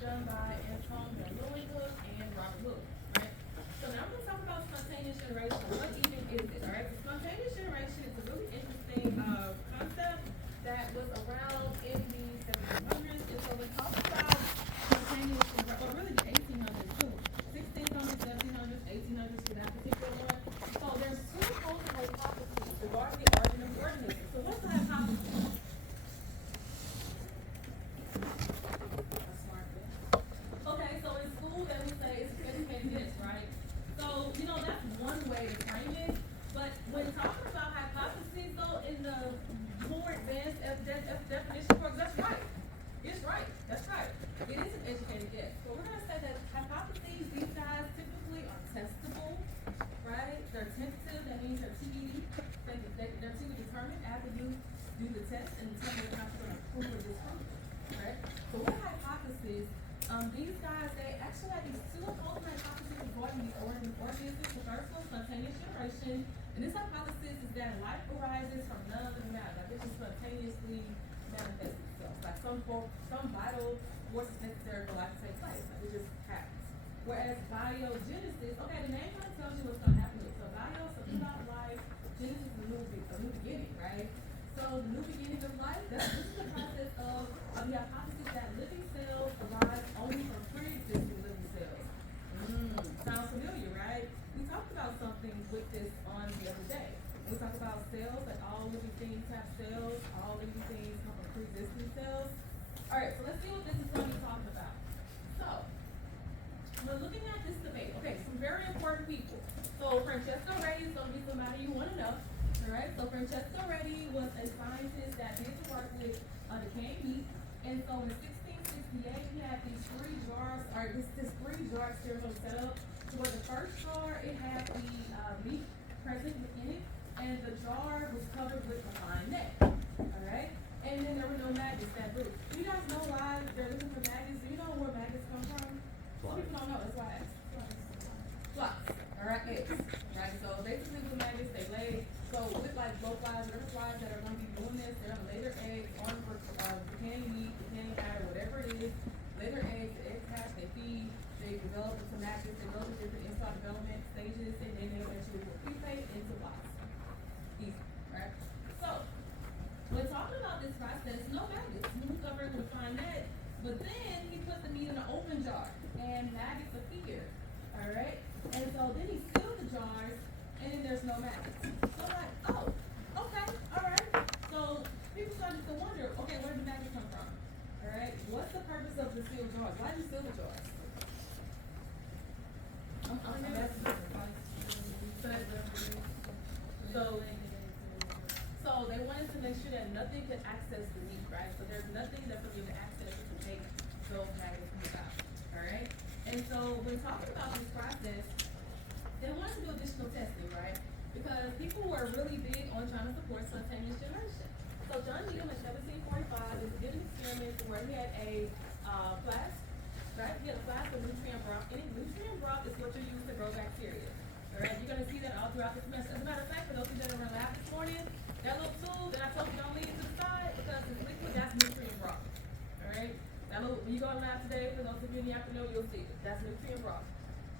done by Antoine Louis Hook and Robert Hook, right? So now we're going to talk about spontaneous generation. What even is it, all right? The spontaneous generation is a really interesting concept that was around in the 1700s. And so we talk about spontaneous generation, or really the 1800s too. 1600s, 1700s, 1800s for that particular one. So there's two opposing hypotheses regarding the origin of organisms. So what's the hypothesis? Okay, so in school they would say it's educated guess, right? So, that's one way to frame it. But when talking about hypotheses, though, in the more advanced definition, for that's right. It's right. That's right. It is an educated guess. But we're going to say that hypotheses, these guys typically are testable, right? They're tentative. That means they're TBD. They're to be determined after you do the test and determine whether or not you're going to prove or disprove, right? So what hypotheses? These guys, they actually have these two opposing hypotheses regarding the origin of organisms. The first one, spontaneous generation. And this hypothesis is that life arises from none of the matter. Like it just spontaneously manifests itself. Like some vital force is necessary for life to take place. Like it just happens. Whereas biogenesis, okay, the name kind of tells you what's going to happen. So bio, something about life. Genesis is a new beginning, right? So the new beginning of life, this is the process of the hypothesis that living cells arise only from pre-existing living cells. Sounds familiar, right? We talked about something with this on the other day. We talked about cells, like all living things have cells, all living things come from pre-existing cells. All right, so let's see what this is going to be talking about. So, we're looking at this debate. Okay, some very important people. So Francesco Redi is going to be somebody you want to know. All right, so Francesco Redi was a scientist that did the work with decaying meat. And so in 1668, he had these three jars, or this three-jar experiment set up. So where the first jar, it had the meat present within it, and the jar was covered with refined net. All right, and then there were no maggots that grew. Do you guys know why they're looking for maggots? Do you know where maggots come from? Some people don't know. That's why I asked. Flies. All right, eggs. Right. So basically, with maggots, they lay. So with like blowflies, butterflies that are going to be doing this, they're going to lay their eggs on decaying meat, decaying matter, whatever it is. Lay their eggs. The eggs hatch. They feed. They develop into maggots. They go through different inside development stages, and then they eventually will pupate into flies. Easy. Right. So when talking about this process, no maggots. He covered with fine net. But then he put the meat in an open jar, and maggots appear. All right. And so then he sealed the jars, and then there's no maggots. So like, oh, okay, all right. So people started to wonder, okay, where did the maggots come from? All right. What's the purpose of the sealed jars? Why did you seal the jars? I'm asking. So they wanted to make sure that nothing could access the meat, right? So there's nothing that could be able to access it to make those maggots move out. All right. And so when talking about this process, they wanted to do additional testing, right? Because people were really big on trying to support spontaneous generation. So John Needham in 1745 did an experiment where he had a flask, right? He had a flask of nutrient broth. And nutrient broth is what you use to grow bacteria. All right, you're going to see that all throughout the semester. As a matter of fact, for those of you that are in lab this morning, that little tube that I told you don't leave it to the side because it's liquid, that's nutrient broth. All right? That little, when you go in lab today, for those of you in the afternoon, you'll see it. That's nutrient broth.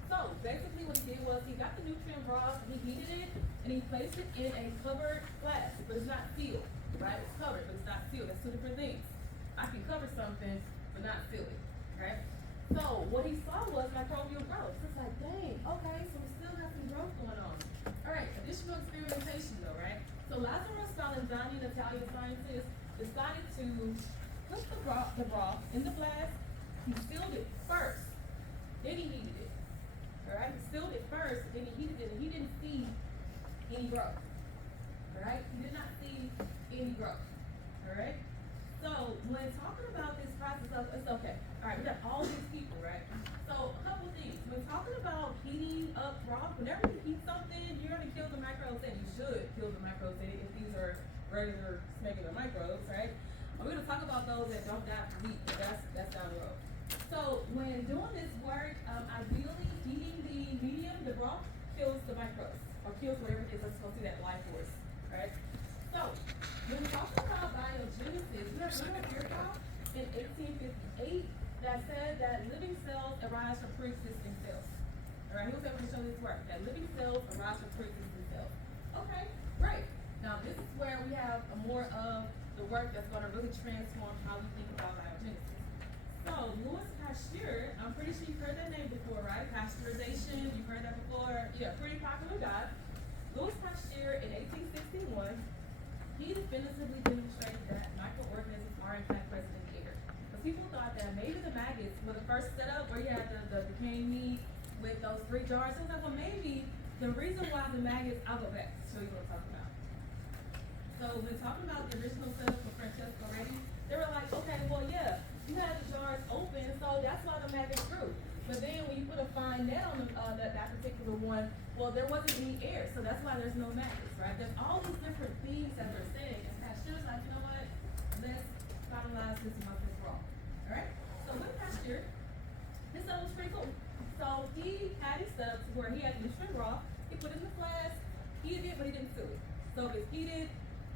So basically what he did was he got the nutrient broth, he heated it, and he placed it in a covered flask, but it's not sealed, right? It's covered, but it's not sealed. That's two different things. I can cover something, but not seal it, right? So what he saw was microbial growth. So it's like, dang, okay, so we still got some growth going on. All right, additional experimentation though, right? So Lazarus Spallanzani, an Italian scientist, decided to put the broth in the flask. He sealed it first, then he heated it. All right, he sealed it first, then he heated it, and he didn't see any growth. All right, he did not see any growth. All right. So when talking about this process of, it's okay. All right, we got all these people, right? So a couple things. When talking about heating up broth, whenever you heat something, you're gonna kill the microbes, and you should kill the microbes in it if these are regular smegular microbes, right? We're gonna talk about those that don't die from heat, but that's down the road. So when doing this work, ideally heating the medium, the broth, kills the microbes or kills whatever it is that's supposed to be that life force, right? So when we're talking about biogenesis, we have heard about in 1858 that said that living cells arise from pre-existing cells. All right, he was able to show this work, that living cells arise from pre-existing cells. Okay, great. Now this is where we have a more of the work that's going to really transform how we think about biogenesis. So Louis Pasteur, I'm pretty sure you've heard that name before, right? Pasteurization, you've heard that before. Yeah, pretty popular guy. Louis Pasteur in 1861, he definitively demonstrated that microorganisms are in fact present in the air. Because people thought that maybe the maggots were the first setup where you had the decaying meat with those 3 jars. So it's like, well, maybe the reason why the maggots, I'll go back to show you what I'm talking about. So when talking about the original setup for Francesco Redi, they were like, okay, well, yeah, you had the jars open, so that's why the maggots grew. But then when you put a fine net on that particular one, well, there wasn't any air, so that's why there's no maggots, right? There's all these different things that they're saying, and Pasteur's like, you know what? Let's finalize this and make this wrong. All right? So with Pasteur, his setup was pretty cool. So he had his setup where he had nutrient raw, he put it in the flask, heated it, but he didn't seal it. So if it's heated,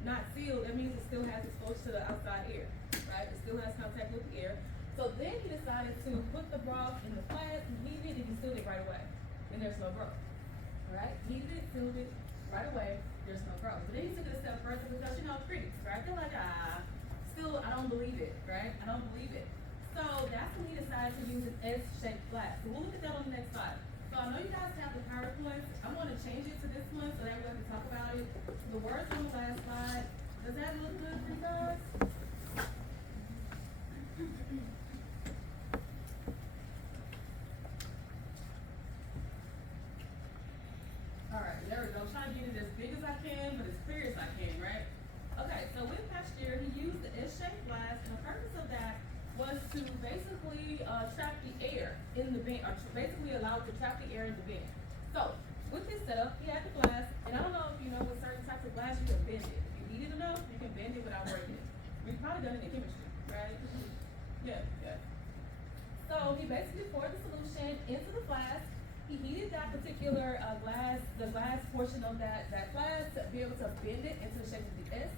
not sealed, that means it still has exposure to the outside air, right? It still has contact with the air. So then he decided to put the broth in the flask and heat it, and he sealed it right away. Then there's no growth. All right? Heated it, sealed it, right away, there's no growth. But then he took it a step further because, you know, critics, right? They're like, still, I don't believe it, right? I don't believe it. So that's when he decided to use an S-shaped flask. So we'll look at that on the next slide. So I know you guys have the PowerPoint. I'm going to change it to this one so that way we can talk about it. The words on the last slide. Does that look good for you guys? Alright, there we go. I'm trying to get it as big as I can, but as clear as I can, right? Okay, so with Pasteur, he used the S-shaped flask, and the purpose of that was to basically trap the air in the bin, or basically allow it to trap the air in the bin. So, with his setup, he had the glass, and I don't know if you know with certain types of glass, you can bend it. If you heat it enough, you can bend it without breaking it. We've probably done it in chemistry, right? Yeah. So, he basically poured the solution into the flask. He heated that particular the glass portion of that flask to be able to bend it into the shape of the S.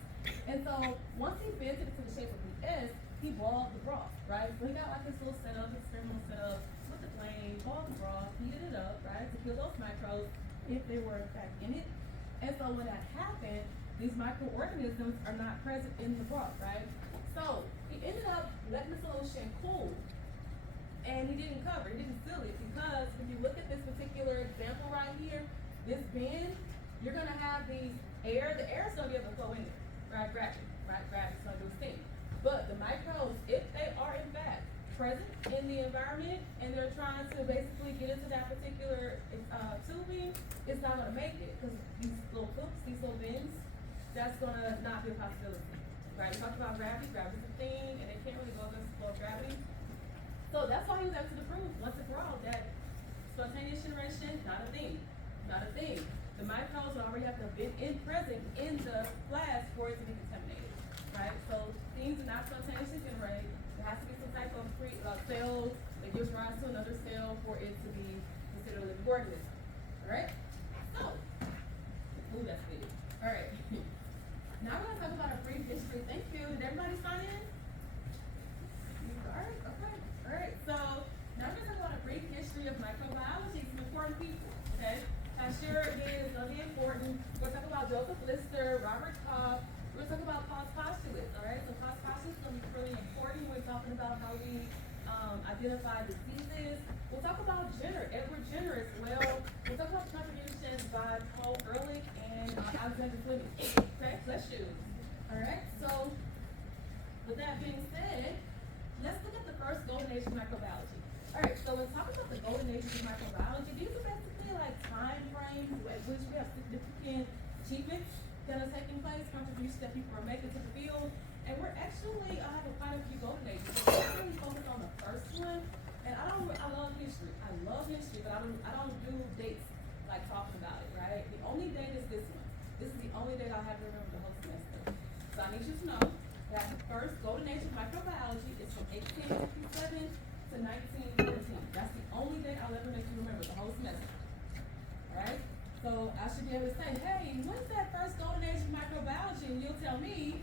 And so, once he bent it into the shape of the S, he boiled the broth, right? So he got like this little setup, experimental setup with the flame, boiled the broth, heated it up, right? To kill those microbes if they were in fact in it. And so when that happened, these microorganisms are not present in the broth, right? So he ended up letting the solution cool. And he didn't cover, he didn't seal it, because if you look at this particular example right here, this bin, you're gonna have these the air's gonna be able to flow in there, right? Gravity's gonna do its thing. But the microbes, if they are in fact present in the environment and they're trying to basically get into that particular tubing, it's not gonna make it, because these little cooks, these little bins, that's gonna not be a possibility, right? We talked about gravity's a thing, and it can't really go against the flow of gravity. So that's why he was able to prove once and for all that spontaneous generation, not a thing. The microbes would already have to have been present in the flask for it to be contaminated, right? So things are not spontaneously generated. There has to be some type of cell that gives rise to another cell for it to be considered a living organism, all right? So, that's big. All right. Now we're gonna talk about a brief history. Thank you. Did everybody sign in? All right. Okay. All right. So now we're gonna talk about a brief history of microbiology. Some important people. Okay. Pasteur again is gonna be important. We're gonna talk about Joseph Lister, Robert Koch. We're gonna talk about postulates. All right. So postulates is gonna be really important. We're talking about how we identify diseases. We'll talk about Jenner, Edward Jenner as well. We'll talk about contributions by Paul Ehrlich and Alexander Fleming. Okay, bless you. All right, so with that being said, let's look at the first golden age of microbiology. All right, so when talking about the golden age of microbiology, these are basically like time frames at which we have significant achievements that are taking place, contributions that people are making to the field. And we're actually, I have quite a few golden ages. So we're really focused on the first one. And I love history. I love history, but I don't do dates like talking about it, right? The only date is this one. This is the only date I'll have to remember the whole semester. So I need you to know that the first golden age of microbiology is from 1857 to 1914. That's the only date I'll ever make you remember the whole semester. Alright? So I should be able to say, hey, when's that first golden age of microbiology? And you'll tell me.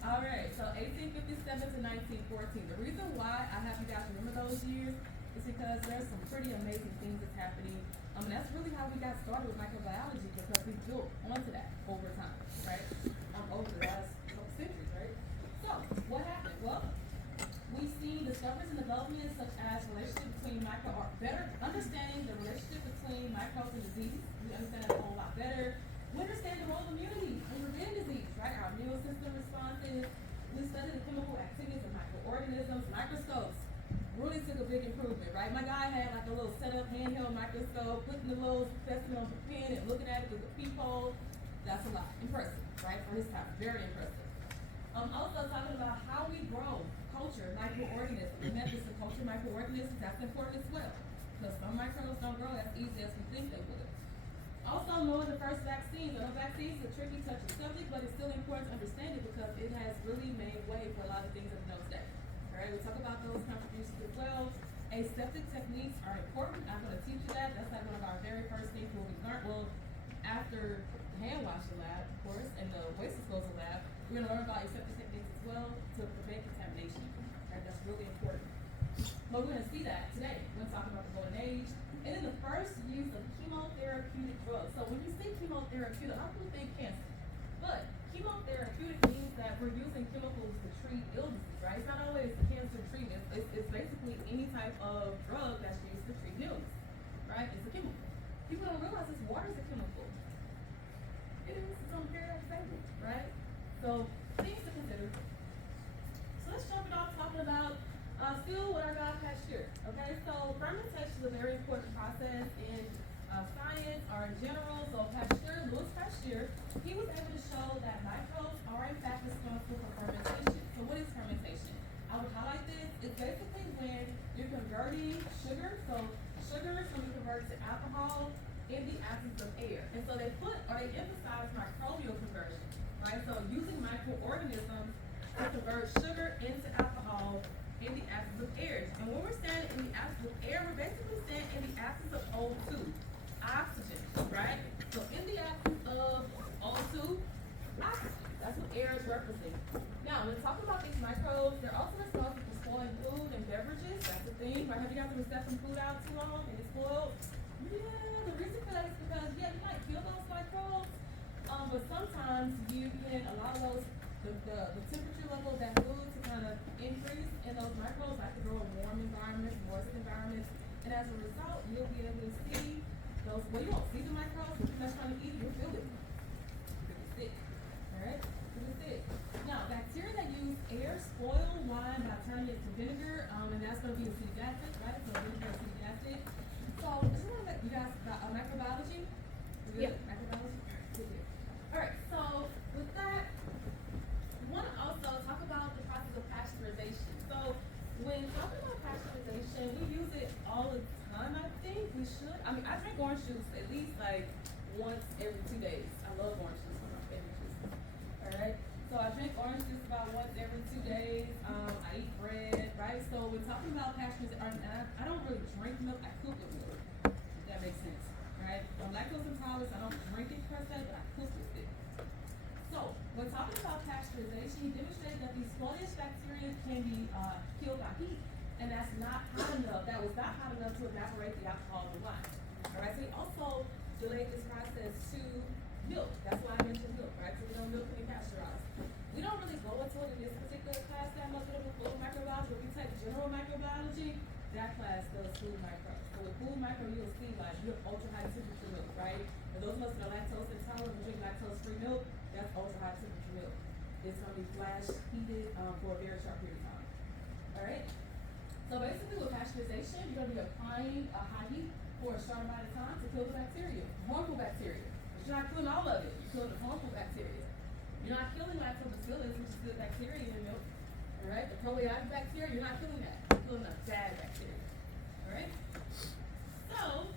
Alright, so 1857 to 1914. The reason why I have you guys remember those years is because there's some pretty amazing things that's happening. And that's really how we got started with microbiology, because we built onto that over time, right? Over the last couple centuries, right? So, what happened? Well, we've seen discoveries and developments such as relationship between better understanding the relationship between microbes and disease. We understand that a whole lot better. We understand the role of immunity in preventing disease, right? Our immune system responses. We studied the chemical activities of microorganisms. Microscopes really took a big improvement, right? My guy had like a little setup handheld microscope, putting the little specimen on the pen and looking at it through the peephole. That's a lot. Impressive, right? For his time, very impressive. Also talking about how we grow culture microorganisms, the methods to culture microorganisms, that's important as well. Because some microbes don't grow as easy as we think they would. Also knowing the first vaccines. I know vaccines is a tricky, touchy subject, but it's still important to understand it because it has really made way for a lot of things that we know today. Alright, we'll talk about those contributions as well. Aseptic techniques are important. I'm going to teach you that. That's like one of our very first things we'll be learned. Well, after the hand washing lab, of course, and the waste disposal lab, we're going to learn about aseptic techniques as well to prevent contamination. Right? That's really important. But we're going to see that today when talking about the golden age. And then the first use of chemotherapeutic drugs. So when you say chemotherapeutic, a lot of people think cancer. But chemotherapeutic means that we're using chemicals to treat illnesses, right? It's not always cancer treatment. It's basically any type of drug that's used to treat illness, right? It's a chemical. People don't realize this water is a chemical. It is. It's on the periodic table, right? So things to consider. So let's jump it off talking about still what I got Pasteur. Okay, so fermentation is a very important process in science or in general. So Pasteur, Louis Pasteur, he was able to show that microbes are in fact responsible for fermentation. So what is fermentation? I would highlight this. It's basically when you're converting sugar. So sugar is when you convert to alcohol in the absence of air. And so they emphasize microbial conversion, right? So using microorganisms to convert sugar into alcohol in the absence of air. And when we're saying in the absence of air, we're basically saying in the absence of O2, oxygen, right? So in the absence of O2, oxygen. That's what air is representing. Now, when talking about these microbes, they're also responsible for spoiling food and beverages. That's the thing, right? Have you guys ever set some food out too long and it's spoiled? Yeah, the reason for that is because, yeah, you might kill those microbes, but sometimes you can allow those the temperature level of that food to kind of increase, and those microbes like to grow in warm environments, moist environments, and as a result, you'll be able to see those. Well, you won't see the microbes, but you're not trying to eat it, you'll feel it. You'll be sick. Alright? You'll be sick. Now, bacteria that use air spoil wine by turning it to vinegar, and that's going to be acetic acid, right? So vinegar, acetic acid. So, I just want to let you guys about microbiology. Yeah. Microbiology? Good. Alright, so with that, I want to also talk about the process of pasteurization. So when talking about pasteurization, we use it all the time. I think we should. I mean, I drink orange juice at least like once every 2 days. I love orange juice, one of my favorite juices. All right. So I drink orange juice about once every 2 days. I eat bread, right? So when talking about pasteurization, I don't really drink milk. I cook with milk. If that makes sense, right? I'm lactose intolerant. I don't drink it per se, but I cook with it. So, when talking about pasteurization, he demonstrated that these spoilage bacteria can be killed by heat, and that's not hot enough. That was not hot enough to evaporate the alcohol in the wine. All right. So he also delayed this process to milk. That's why I mentioned milk, right? So we know milk can be pasteurized. We don't really go into it in this particular class that much of food microbiology. When we take general microbiology, that class does food microbes. So with food micro, you'll see like ultra high temperature milk, right? And those of us that are lactose intolerant, we drink lactose-free milk. That's ultra high temperature milk. It's going to be flash heated for a very short period of time. Alright? So basically with pasteurization, you're going to be applying a high heat for a short amount of time to kill the bacteria, harmful bacteria. But you're not killing all of it. You're killing the harmful bacteria. You're not killing lactobacillus, which is good bacteria in your milk. Alright? The probiotic bacteria, you're not killing that. You're killing the bad bacteria. Alright? So,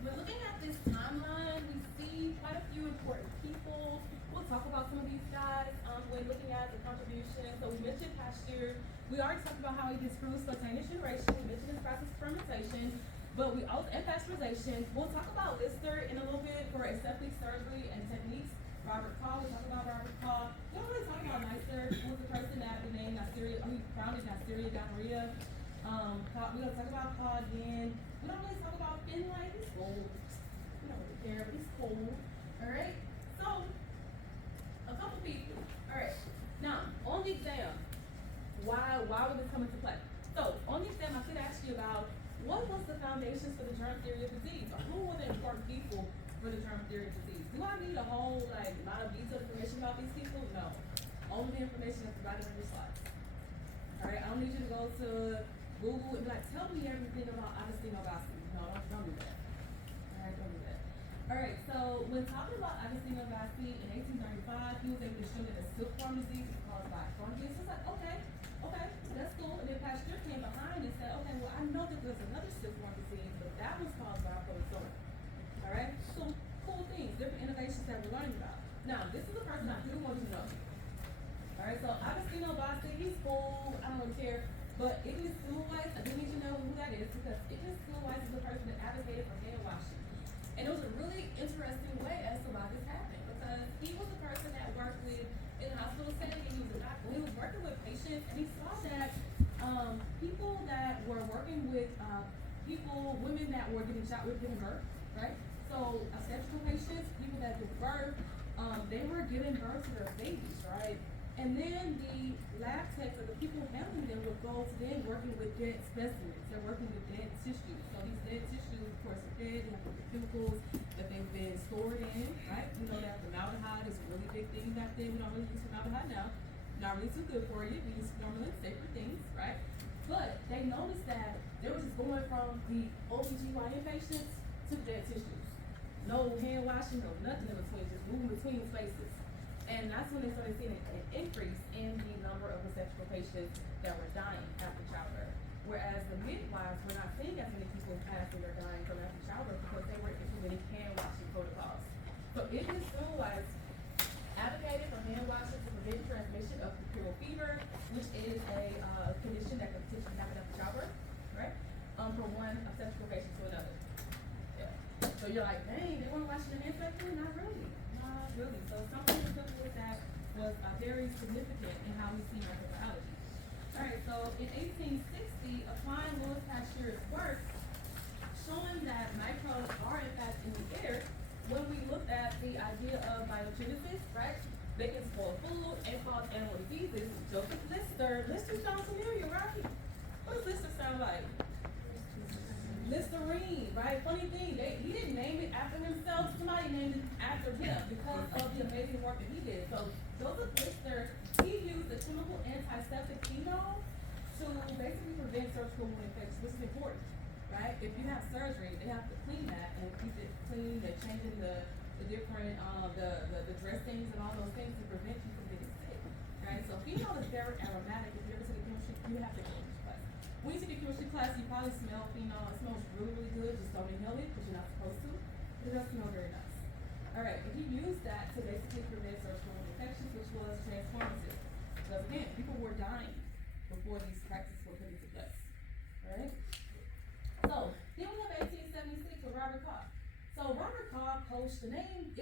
when looking at this timeline, we see quite a few important people. We'll talk about some of these guys when looking at the contribution. So we mentioned Pasteur. We already talked about how he disproves spontaneous generation. We mentioned his process of fermentation. But we also, and pasteurization. We'll talk about Lister in a little bit for aseptic surgery and techniques. Robert Kaw, we talk about Robert Kaw. We don't really talk about Neisser, who was the Escherichia gonorrhea. We're gonna talk about cod again. We don't really talk about Finlay. He's cold. We don't really care, but he's cold. All right. So a couple people. All right. Now on the exam, why would this come into play? So on the exam, I could ask you about what was the foundations for the germ theory of disease, or who were the important people for the germ theory of disease? Do I need a whole lot of detailed information about these people? No. Only the information that's provided on your slides. All right. I don't need you to go to Google and be like, tell me everything about Agostino Bassi. No, don't do that. All right, don't do that. All right. So when talking about Agostino Bassi in 1835, he was able to show that a silkworm disease is caused by fungus. It's like, okay, that's cool. And then Pasteur came behind and said, okay, well, I know that there's another silkworm disease, but that was caused by protozoa. All right. So cool things, different innovations that we're learning about. Now, this is the person I do want you to know. All right. So Agostino Bassi, he's cool. I don't really care. But Ignace Semmelweis, I do need you to know who that is, because Ignace Semmelweis is the person that advocated for hand washing. And it was a really interesting way as to why this happened, because he was the person that worked with, in a hospital setting, and he was a doctor, he was working with patients, and he saw that people that were working with women that were giving birth, right? So obstetrical patients, people that give birth, they were giving birth to their babies, right? And then the lab techs, or the people handling them, would go to then working with dead specimens. They're working with dead tissues. So these dead tissues, of course, are dead. They have the chemicals that they've been stored in, right? We know that formaldehyde is a really big thing back then. We don't really use formaldehyde now. Not really too good for you. We use formalin, safer things, right? But they noticed that they were just going from the OBGYN patients to the dead tissues. No hand washing, no nothing in between, just moving between spaces. And that's when they started seeing an increase in the number of obstetrical patients that were dying after childbirth. Whereas the midwives were not seeing as many people as they were dying from after childbirth, because they were implementing hand washing protocols. So Ignace Semmelweis advocated for hand washing to prevent transmission of puerperal fever, which is a condition that can potentially happen after childbirth, right? From one obstetrical patient to another. Yeah. So you're like, dang, they weren't washing their hands back then? Not really. Really. So something as simple as that was very significant in how we see microbiology. All right, so in 1860, applying Louis Pasteur's work, showing that microbes are in fact in the air, when we looked at the idea of biogenesis, right? They can spoil food and cause animal diseases. Joseph Lister sounds familiar, right? What does Lister sound like? Listerine, right? Funny thing, he didn't name it after himself. Somebody named it after him because of the amazing work that he did. So Joseph Lister, he used the chemical antiseptic phenol to basically prevent surgical wound infections, which is important, right? If you have surgery, they have to clean that and keep it clean. They're changing the different the dressings and all those things to prevent you from getting sick, right? So phenol is very aromatic. If you ever took a chemistry, you have to go. When you take a chemistry class, you probably smell phenol. It smells really, really good. Just don't inhale it because you're not supposed to. But it does smell very nice. All right, if you use that to basically prevent surgical infections, which was transformative. Because again, people were dying before these practices were put into place. All right. So then we have 1876 with Robert Koch. So Robert Koch coached the name.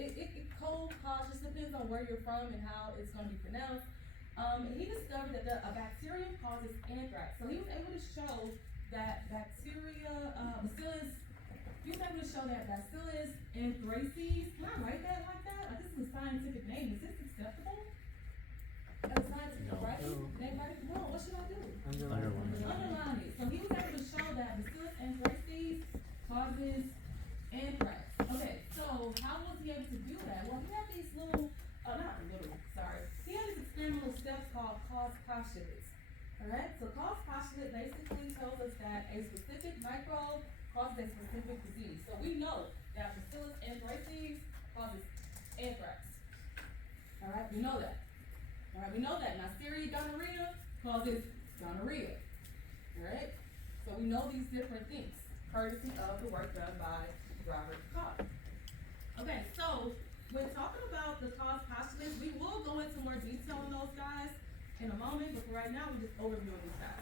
Koch just depends on where you're from and how it's going to be pronounced. He discovered that a bacterium causes anthrax. So he was able to show that Bacillus anthracis. Can I write that like that? Like, this is a scientific name. Is this acceptable? As a scientific writing? No, what should I do? Underline it. So he was able to show that Bacillus anthracis causes anthrax. Okay, so how was he able to do that? Well, he had these he had these experimental steps called cause postulates. Alright, so cause postulate basically tells us that a specific microbe causes a specific disease. So we know that Bacillus anthracis causes anthrax. Alright, we know that. Alright, we know that Neisseria gonorrhea causes gonorrhea. Alright, so we know these different things, courtesy of the work done by Robert Koch. Okay, so when talking about the cause postulates, we will go into more detail on those guys in a moment, but for right now, we're just overviewing these guys.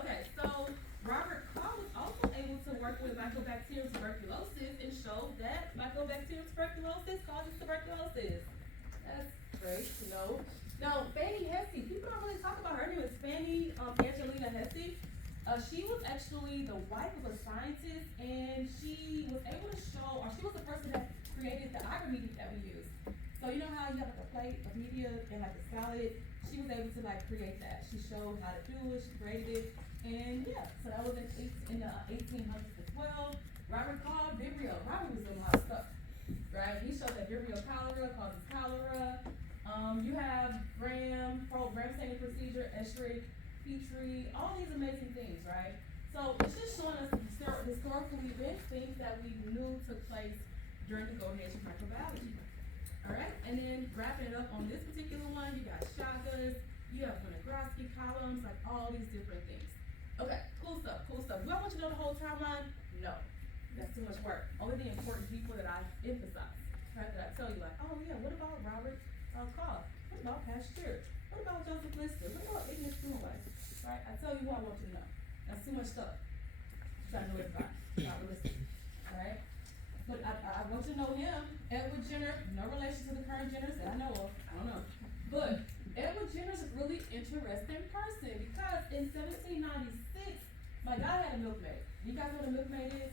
Okay, so Robert Koch was also able to work with Mycobacterium tuberculosis and show that Mycobacterium tuberculosis causes tuberculosis. That's great to know. Now, Fanny Hesse, people don't really talk about her. Her name is Fanny Angelina Hesse. She was actually the wife of a scientist, and she was able to show, or she was the person that created the agar media that we use. So you know how you have like a plate of media and like a salad? She was able to like create that. She showed how to do it, she created it, and yeah, so that was in the 1800s as well. Robert called Vibrio. Robert was doing a lot of stuff, right? He showed that Vibrio cholera causes cholera. You have Graham saving procedure, Escherichia, Petrie, all these amazing things, right? So it's just showing us historical events, things that we knew took place during the golden age of microbiology. Alright, and then wrapping it up on this particular one, you got Chagas, you have Winogrodsky columns, like all these different things. Okay, cool stuff, cool stuff. Do I want you to know the whole timeline? No. That's too much work. Only the important people that I emphasize. Right, that I tell you, like, oh yeah, what about Robert Koch? What about Pasteur? What about Joseph Lister? What about Ignaz Semmelweis? Right, I tell you what I want you to know. That's too much stuff. You gotta know everybody. You gotta listen. Alright? But I want you to know him, Edward Jenner, no relation to the current Jenners that I know of. I don't know. But Edward Jenner's a really interesting person because in 1796, my God had a milkmaid. You guys know what a milkmaid is?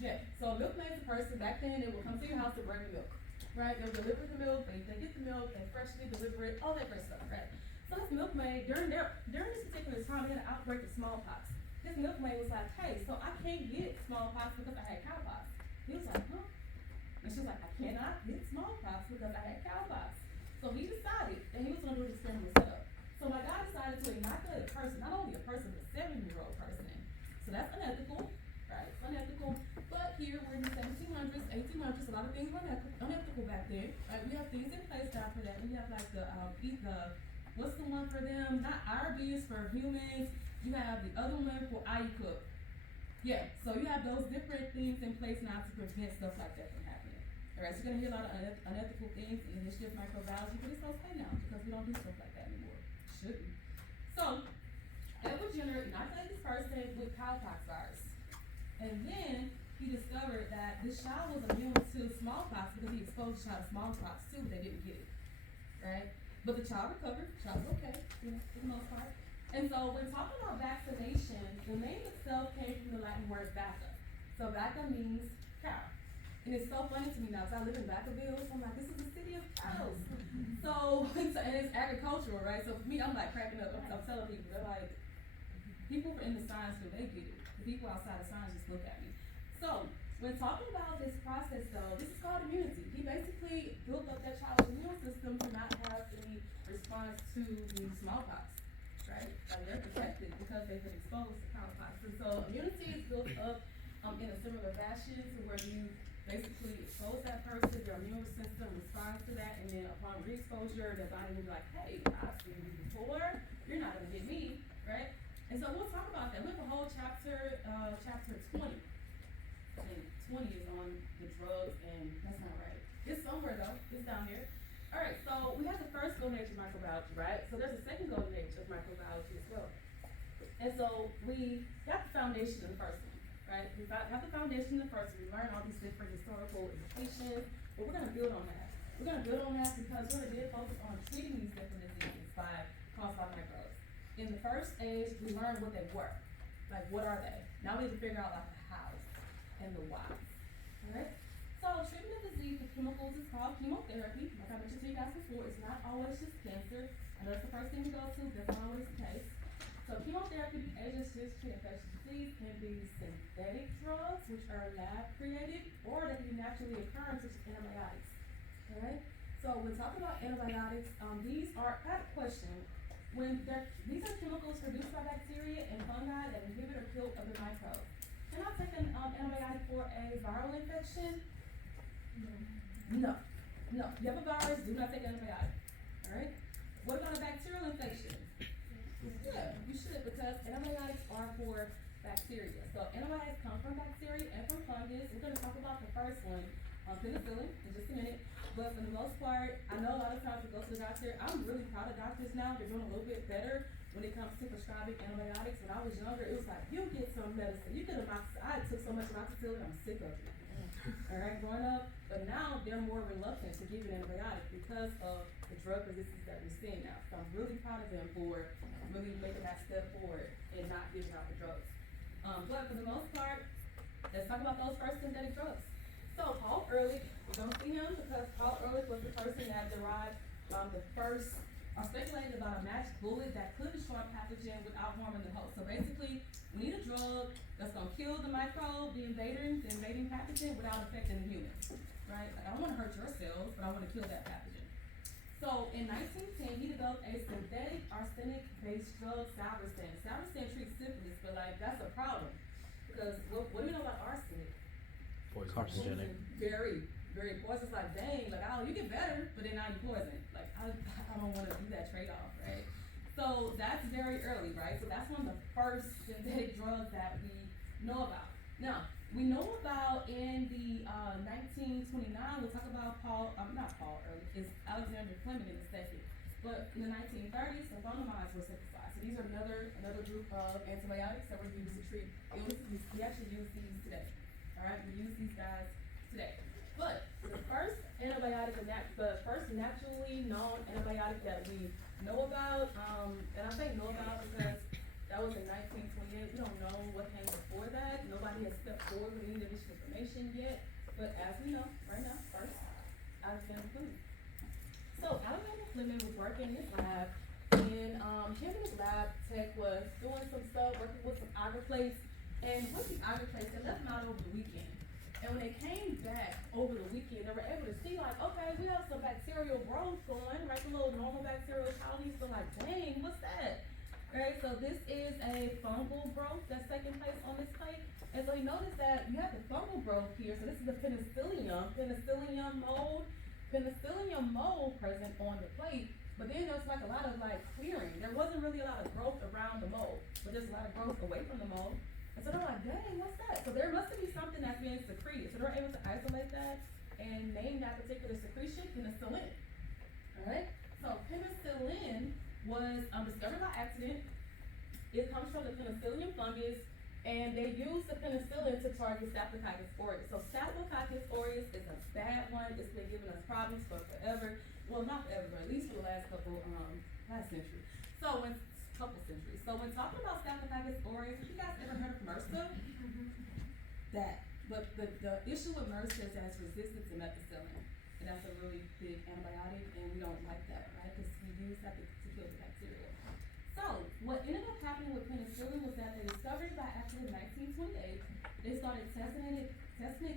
Yeah. So a milkmaid's a person, back then they would come to your house to bring the milk. Right? They'll deliver the milk, they get the milk, they freshly deliver it, all that great stuff, right? So this milkmaid, during this particular time, they had an outbreak of smallpox. This milkmaid was like, hey, so I can't get smallpox because I had cowpox. He was like, huh? And she was like, I cannot get smallpox because I had cowpox. So he decided that he was going to do an experiment himself. So my guy decided to inoculate a person, not only a person, but a 7-year-old person. So that's unethical, right? It's unethical. But here we're in the 1700s, 1800s, a lot of things were unethical back then. Right? We have things in place now for that. We have like the what's the one for them? Not IRBs for humans. You have the other one for IUCUP. Yeah, so you have those different things in place now to prevent stuff like that from happening. Alright, so you're gonna hear a lot of unethical things in the history of microbiology, but it's okay now because we don't do stuff like that anymore. Shouldn't. So, Edward Jenner inoculated this person with cowpox virus. And then he discovered that this child was immune to smallpox because he exposed the child to smallpox too, but they didn't get it. Right? But the child recovered, the child was okay, for the most part. And so when talking about vaccination, the name itself came from the Latin word vacca. So vacca means cow. And it's so funny to me now, because I live in Vacaville, so I'm like, this is the city of cows. So, and it's agricultural, right? So for me, I'm like cracking up. I'm telling people, they're like, people in the science field, they get it. The people outside of science just look at me. So, when talking about this process though, this is called immunity. He basically built up that child's immune system to not have any response to the smallpox, right? Like they're protected because they've been exposed to cowpox. And so immunity is built up in a similar fashion to where you basically expose that person, their immune system responds to that, and then upon re-exposure, their body will be like, hey, I've seen you before, you're not gonna get me, right? And so we'll talk about that. We have a whole chapter, chapter 20. And 20 is on the drugs, and that's not right. It's somewhere though, it's down here. Alright, so we have the first golden age of microbiology, right? So there's a second golden age of microbiology as well. And so we got the foundation in the first one, right? We got the foundation in the first one. We learned all these different historical implications, but we're gonna build on that. We're gonna build on that because we're gonna focus on treating these different diseases caused by microbes. In the first age, we learned what they were. Like, what are they? Now we need to figure out like the how and the why. Alright? So treatment of disease with chemicals is called chemotherapy. Like I mentioned to you guys before, it's not always just cancer. I know that's the first thing we go to, that's not always the case. So chemotherapy, agents used to treat infectious disease can be synthetic drugs, which are lab created, or they can be naturally occurring, such as antibiotics. Alright? So when talking about antibiotics, these are, I have a question. These are chemicals produced by bacteria and fungi that inhibit or kill other microbes. Can I take an antibiotic for a viral infection? No. You have a virus, do not take an antibiotic. Alright? What about a bacterial infection? Yeah, you should, because antibiotics are for bacteria. So antibiotics come from bacteria and from fungus. We're going to talk about the first one, penicillin, in just a minute. But for the most part, I know a lot of times we go to the doctor. I'm really proud of doctors now. They're doing a little bit better when it comes to prescribing antibiotics. When I was younger, it was like, you get some medicine. You get amoxicillin. I took so much amoxicillin, I'm sick of it. Alright, growing up. But now they're more reluctant to give an antibiotic because of the drug resistance that we're seeing now. So I'm really proud of them for really making that step forward. and not giving out the drugs. But for the most part, let's talk about those first synthetic drugs. So Paul Ehrlich, we're gonna see him because Paul Ehrlich was the person that derived the first, or speculated about a magic bullet that could destroy a pathogen without harming the host. So basically, we need a drug that's gonna kill the microbe, the invading pathogen without affecting the human, right? Like, I don't wanna hurt your cells, but I wanna kill that pathogen. So in 1910, he developed a synthetic arsenic-based drug, Salvarsan. Salvarsan treats syphilis, but like that's a problem because what do we know about arsenic? Carcinogenic. Very, very poison. It's like, dang, like, oh, you get better, but then now you poison. Like, I don't want to do that trade-off, right? So that's very early, right? So that's one of the first synthetic drugs that we know about. Now, we know about in the 1929, we'll talk about not Paul Ehrlich, it's Alexander Fleming in a second. But in the 1930s, sulfonamides were synthesized. So these are another group of antibiotics that were used to treat illnesses. We actually use these today. All right, we use these guys today. But the first antibiotic, the first naturally known antibiotic that we know about, and I say know about because that was in 1928. We don't know what came before that. Nobody has stepped forward with any additional information yet. But as we know, right now, first, Alexander Fleming. So Alexander Fleming was working in his lab, and him and his lab tech was doing some stuff, working with some agar plates. And with the agar plates, they left them out over the weekend. And when they came back over the weekend, they were able to see like, okay, we have some bacterial growth going, right? Some little normal bacterial colonies, but like, dang, what's that? Right, so this is a fungal growth that's taking place on this plate. And so you notice that you have the fungal growth here. So this is the penicillium mold present on the plate. But then there's like a lot of like clearing. There wasn't really a lot of growth around the mold, but there's a lot of growth away from the mold. And so they're like, dang, what's that? So there must be something that's being secreted. So they're able to isolate that and name that particular secretion penicillin. Alright? So penicillin was discovered by accident. It comes from the penicillium fungus, and they use the penicillin to target Staphylococcus aureus. So Staphylococcus aureus is a bad one. It's been giving us problems for forever. Well, not forever, but at least for the last century. So when talking about Staphylococcus aureus, have you guys ever heard of MRSA? But the issue with MRSA is that it's resistant to methicillin, and that's a really big antibiotic, and we don't like that, right? Because we use that to kill the bacteria. So what ended up happening with penicillin was that they discovered it by accident in 1928. They started testing it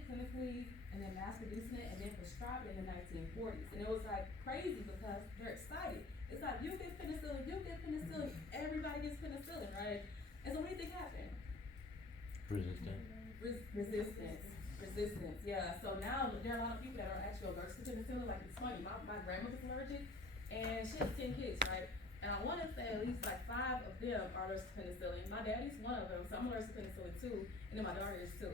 clinically, and then mass producing it, and then prescribed it in the 1940s. And it was like crazy because they're excited. It's like, you get penicillin, everybody gets penicillin, right? And so what do you think happened? Resistance, yeah. So now there are a lot of people that are actually allergic to penicillin. Like, it's funny, my grandmother's allergic, and she has 10 kids, right? And I want to say at least like 5 of them are allergic to penicillin. My daddy's one of them, so I'm allergic to penicillin too, and then my daughter is too.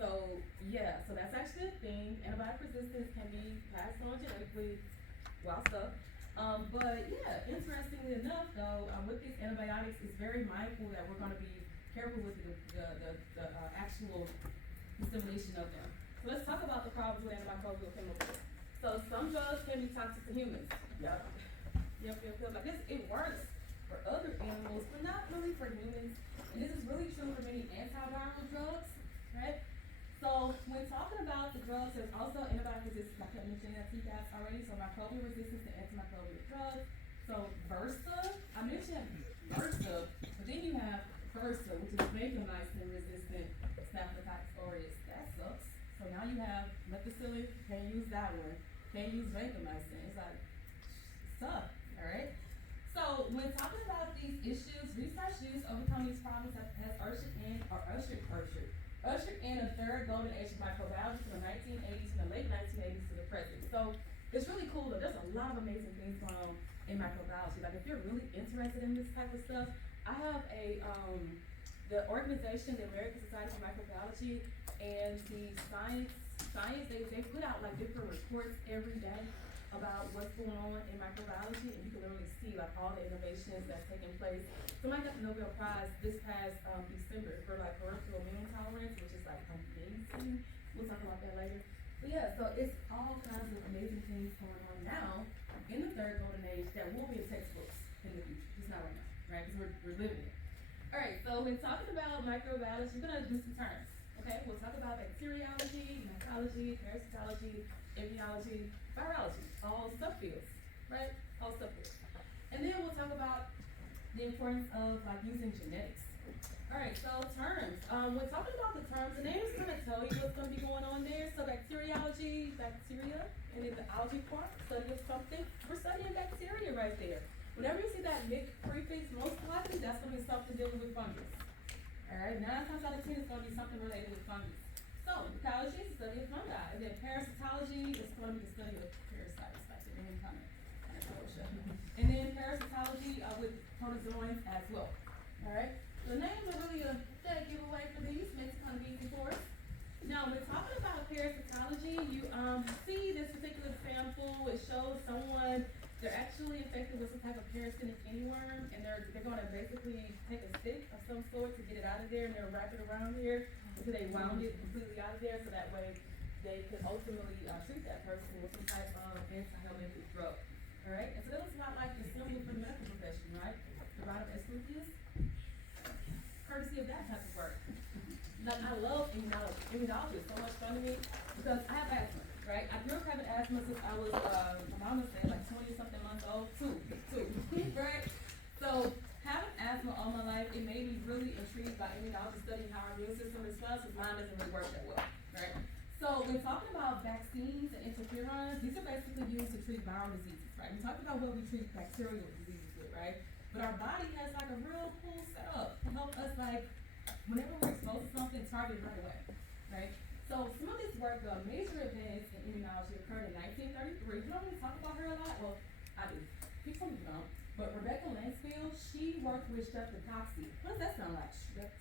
So yeah, so that's actually a thing. Antibiotic resistance can be passed on genetically, wild stuff. But yeah, interestingly enough though, with these antibiotics, it's very mindful that we're going to be careful with the actual dissemination of them. So let's talk about the problems with antimicrobial chemicals. So some drugs can be toxic to humans. Yep. Like this, it works for other animals, but not really for humans. And this is really true for many antiviral drugs, right? So when talking about the drugs, there's also antibiotic resistance. I kept mentioning that to you guys already. So microbial resistance to antimicrobial drugs. So Versa, I mentioned Versa, but then you have Versa, which is vancomycin resistant Staphylococcus aureus. That sucks. So now you have methicillin, can't use that one. Can't use vancomycin. It's like, suck, alright? So when talking about these issues, research used to overcome these problems has ushered in a third golden age of microbiology from the 1980s, from the late 1980s to the present. So it's really cool though. There's a lot of amazing things going on in microbiology. Like if you're really interested in this type of stuff, I have the organization, the American Society for Microbiology, and the science, they put out like different reports every day about what's going on in microbiology, and you can literally see like all the innovations that's taking place. Somebody got the Nobel Prize this past December for like peripheral immune tolerance, which is like amazing. We'll talk about that later. But yeah, so it's all kinds of amazing things going on now in the third golden age that will be in textbooks in the future. Just not right now, right? Because we're living it. Alright, so when talking about microbiology, we're gonna do some terms, okay? We'll talk about bacteriology, mycology, parasitology, immunology, virology, all subfields, right? All subfields. And then we'll talk about the importance of like using genetics. Alright, so terms. When talking about the terms, the name is gonna tell you what's gonna be going on there. So bacteriology, bacteria, and then the algae part, study of something. We're studying bacteria right there. Whenever you see that mic prefix, most likely that's gonna be something dealing with fungus. Alright, 9 times out of 10 it's gonna be something related with fungus. So, ecology is the study of fungi, and then parasitology is gonna be the study of parasites, like the name kind of told you. And then parasitology with protozoans as well. Alright, the names are really a dead giveaway for these, makes it kind of easy for us. Now, when talking about parasitology, you see this particular sample, it shows someone, they're actually infected with some type of parasitic worm, and they're gonna basically take a stick of some sort to get it out of there, and they'll wrap it around here until they wound it completely out of there, so that way they can ultimately treat that person with some type of anti-helmintic drug. Alright, and so that looks a lot like the symbol for the medical profession, right? The right of Asclepius, courtesy of that type of work. Now, I love immunology. Immunology is so much fun to me because I have asthma, right? I grew up having asthma since I was, my mama said, like 20-something months old, two, right? So, having asthma all my life, it made me really intrigued by immunology, studying how our immune system responds, because mine doesn't really work that well, right? So, when talking about vaccines and interferons, these are basically used to treat viral diseases, right? We talked about what we treat bacterial diseases with, right? But our body has like a real cool setup to help us like, whenever we're exposed to something, target it right away, right? So some of this work, the major advance in immunology occurred in 1933. You don't really talk about her a lot. Well, I do. People don't. But Rebecca Lansfield, she worked with streptococcus. What does that sound like? Strep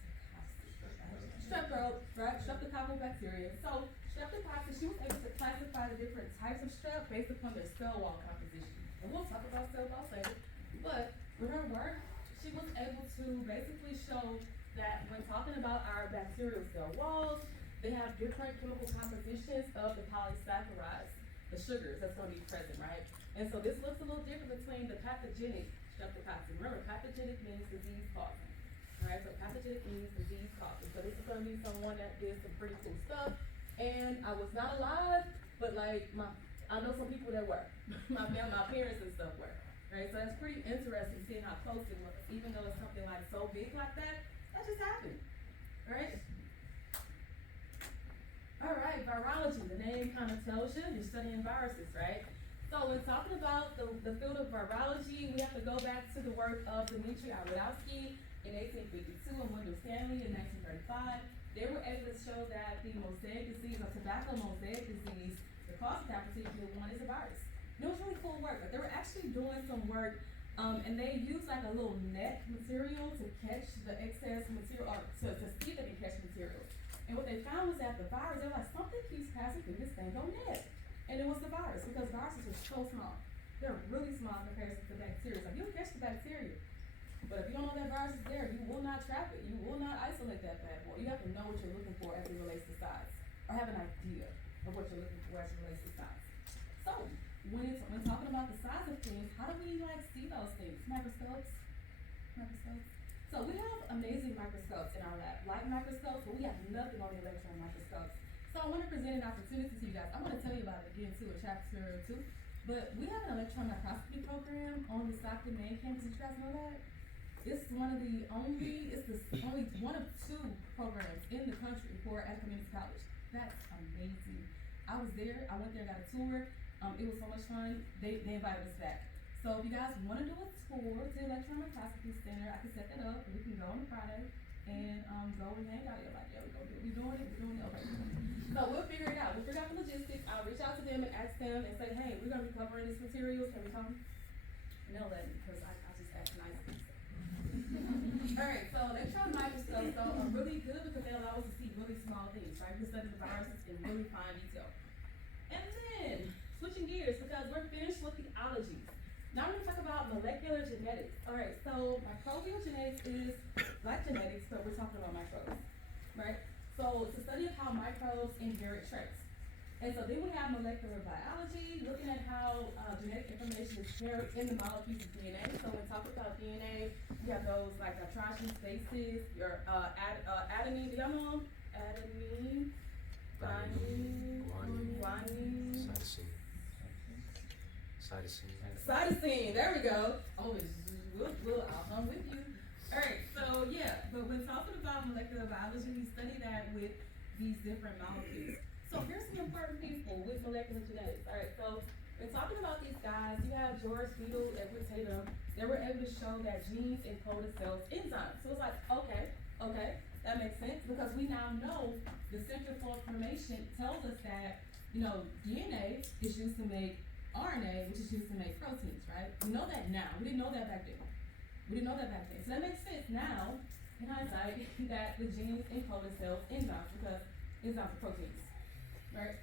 throat, right? Streptococcal bacteria. So streptococcus, she was able to classify the different types of strep based upon their cell wall composition. And we'll talk about cell walls later. But with her work, she was able to basically show that when talking about our bacterial cell walls, they have different chemical compositions of the polysaccharides, the sugars that's going to be present, right? And so this looks a little different between the pathogenic streptococcus. Remember, pathogenic means disease causing, right? So pathogenic means disease causing. So this is going to be someone that did some pretty cool stuff. And I was not alive, but like I know some people that were. my parents and stuff were, right? So that's pretty interesting seeing how close it was, even though it's something like so big like that. That just happened, right? Alright, virology, the name kind of tells you, you're studying viruses, right? So when talking about the field of virology, we have to go back to the work of Dmitry Arudowsky in 1852 and Wendell Stanley in 1935. They were able to show that the mosaic disease, or tobacco mosaic disease, the cause of that particular one is a virus. And it was really cool work, but they were actually doing some work and they used like a little net material to catch the excess material, or to see if they can catch materials. And what they found was that the virus, they're like, something keeps passing through this thing on net. And it was the virus, because viruses are so small. They're really small in comparison to bacteria. So you'll catch the bacteria. But if you don't know that virus is there, you will not trap it. You will not isolate that bad boy. You have to know what you're looking for as it relates to size. Or have an idea of what you're looking for as it relates to size. So, when talking about the size of things, how do we like see those things? Microscopes? So we have amazing microscopes in our lab, light microscopes, but we have nothing on the electron microscopes. So I want to present an opportunity to you guys. I'm going to tell you about it again too in chapter 2. But we have an electron microscopy program on the Stockton main campus. Did you guys know that? It's one of only one of 2 programs in the country for at a community college. That's amazing. I was there, I went there and got a tour. It was so much fun. They invited us back. So if you guys want to do a tour to the Electron Microscopy Center, I can set that up and we can go on Friday and go and hang out. You're like, yeah, we're doing it, okay. So we'll figure it out. We'll figure out the logistics. I'll reach out to them and ask them and say, hey, we're gonna be covering this material. Can we come? No, let me, because I just asked nicely. Alright, so electron microscopes are really good because they allow us to see really small things, right? We can study the viruses in really fine detail. And then, switching gears, because we're finished with the ologies. Now we're going to talk about molecular genetics. Alright, so microbial genetics is like genetics, but we're talking about microbes, right? So it's the study of how microbes inherit traits. And so then we have molecular biology, looking at how genetic information is carried in the molecules of DNA. So when we talk about DNA, we you have those like nitrogenous bases, your adenine, do y'all know 'em? Adenine, thymine, guanine, cytosine, there we go. Oh, I'll come with you. Alright, so yeah, but when talking about molecular biology, we study that with these different molecules. So here's some important people with molecular genetics. Alright, so when talking about these guys, you have George Beadle, Edward Tatum. They were able to show that genes encode a cell's enzymes. So it's like, okay, that makes sense because we now know the central formation tells us that, DNA is used to make RNA, which is used to make proteins, right? We know that now. We didn't know that back then. So that makes sense now, in hindsight, that the genes encode a cell's enzymes because enzymes are proteins, right?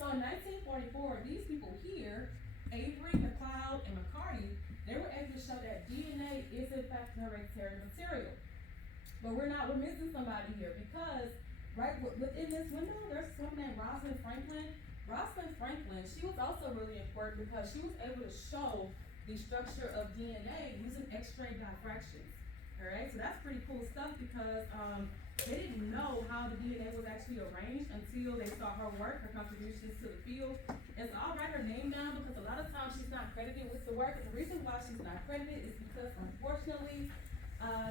So in 1944, these people here, Avery, McLeod, and McCarty, they were able to show that DNA is in fact hereditary material. But we're missing somebody here because, right, within this window, there's someone named Rosalind Franklin. Rosalind Franklin, she was also really important because she was able to show the structure of DNA using X-ray diffractions. Alright, so that's pretty cool stuff because they didn't know how the DNA was actually arranged until they saw her work, her contributions to the field. And so I'll write her name down because a lot of times she's not credited with the work. And the reason why she's not credited is because unfortunately,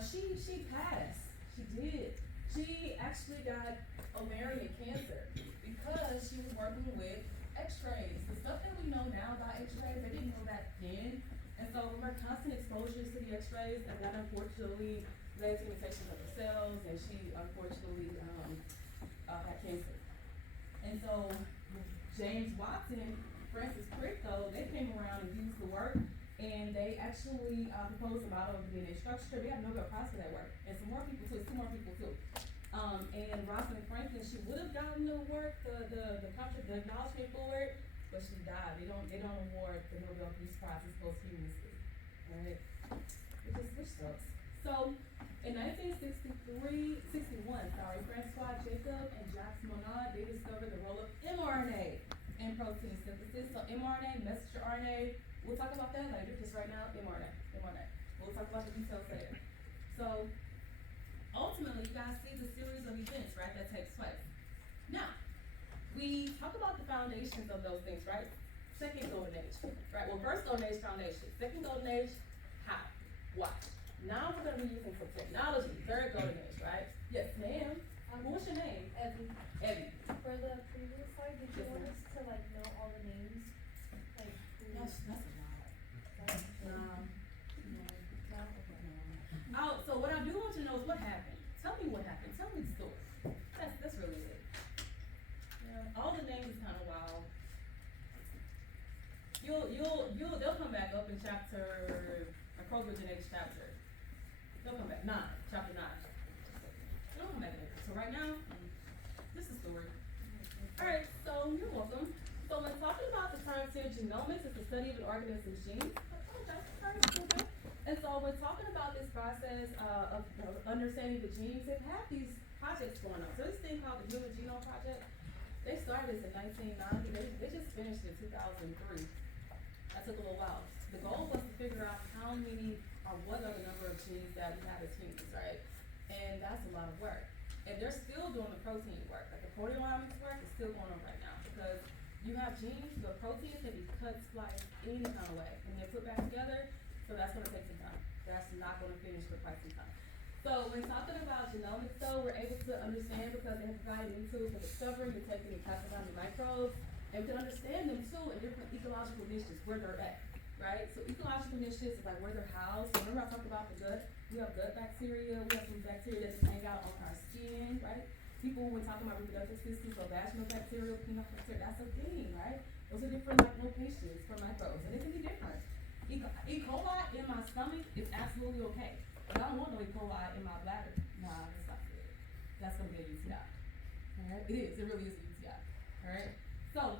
she passed. She did. She actually got ovarian cancer because she was working with X-rays. The stuff that we know now about X-rays, they didn't know that then. And so from her constant exposures to the X-rays, and that unfortunately led to mutations of her cells, and she unfortunately had cancer. And so James Watson, Francis Crick, though, they came around and used the work, and they actually proposed a model of DNA structure. They got a Nobel Prize for that work, and some more people too. And Rosalind Franklin, she would have gotten the work, the acknowledgement for it, but she died. They don't award the Nobel Peace Prizes posthumously, right? Which sucks. So in 1961, Francois Jacob and Jacques Monod, they discovered the role of mRNA in protein synthesis. So mRNA, messenger RNA, we'll talk about that later. Just right now, mRNA. We'll talk about the details later. So ultimately, you guys see the series of events, right, that takes place. Now, we talk about the foundations of those things, right? Second golden age, right? Well, first golden age, foundation. Second golden age, how? Watch. Now we're going to be using some technology. Third golden age, right? Yes, ma'am. What's your name? Evie. For the previous slide, did you want us to know all the names? That's a lot. No. Oh, so what I do want you to know is what happened. Tell me what happened. Tell me the story. That's really it. Yeah, all the names is kind of wild. They'll come back up in chapter, Kroger Genetics chapter. They'll come back, chapter 9. They'll come back later. So right now, this is the story. Alright, so you're welcome. So when talking about the term genomics, it's the study of an organism's genes. Okay. And so when talking about this process of understanding the genes, they've had these projects going on. So this thing called the Human Genome Project, they started this in 1990. They just finished in 2003. That took a little while. The goal was to figure out how many or what are the number of genes that we have as humans, right? And that's a lot of work. And they're still doing the protein work. Like the proteomics work is still going on right now because you have genes, but proteins can be cut, spliced, any kind of way, and they're put back together. So that's going to take some time. That's not going to finish for quite some time. So when talking about genomics, though, we're able to understand because they have provided new tools for discovering, detecting, and classifying the microbes, and we can understand them too in different ecological niches where they're at, right? So ecological niches is like where they're housed. So remember I talked about the gut. We have gut bacteria. We have some bacteria that just hang out on our skin, right? People when talking about reproductive systems, so vaginal bacteria, penile bacteria, that's a thing, right? Those are different locations for microbes, and it can be different. E. coli in my stomach is absolutely okay. But I don't want no E. coli in my bladder. Nah, that's not good. That's gonna be a UTI. Alright? It is, it really is a UTI. Alright? So,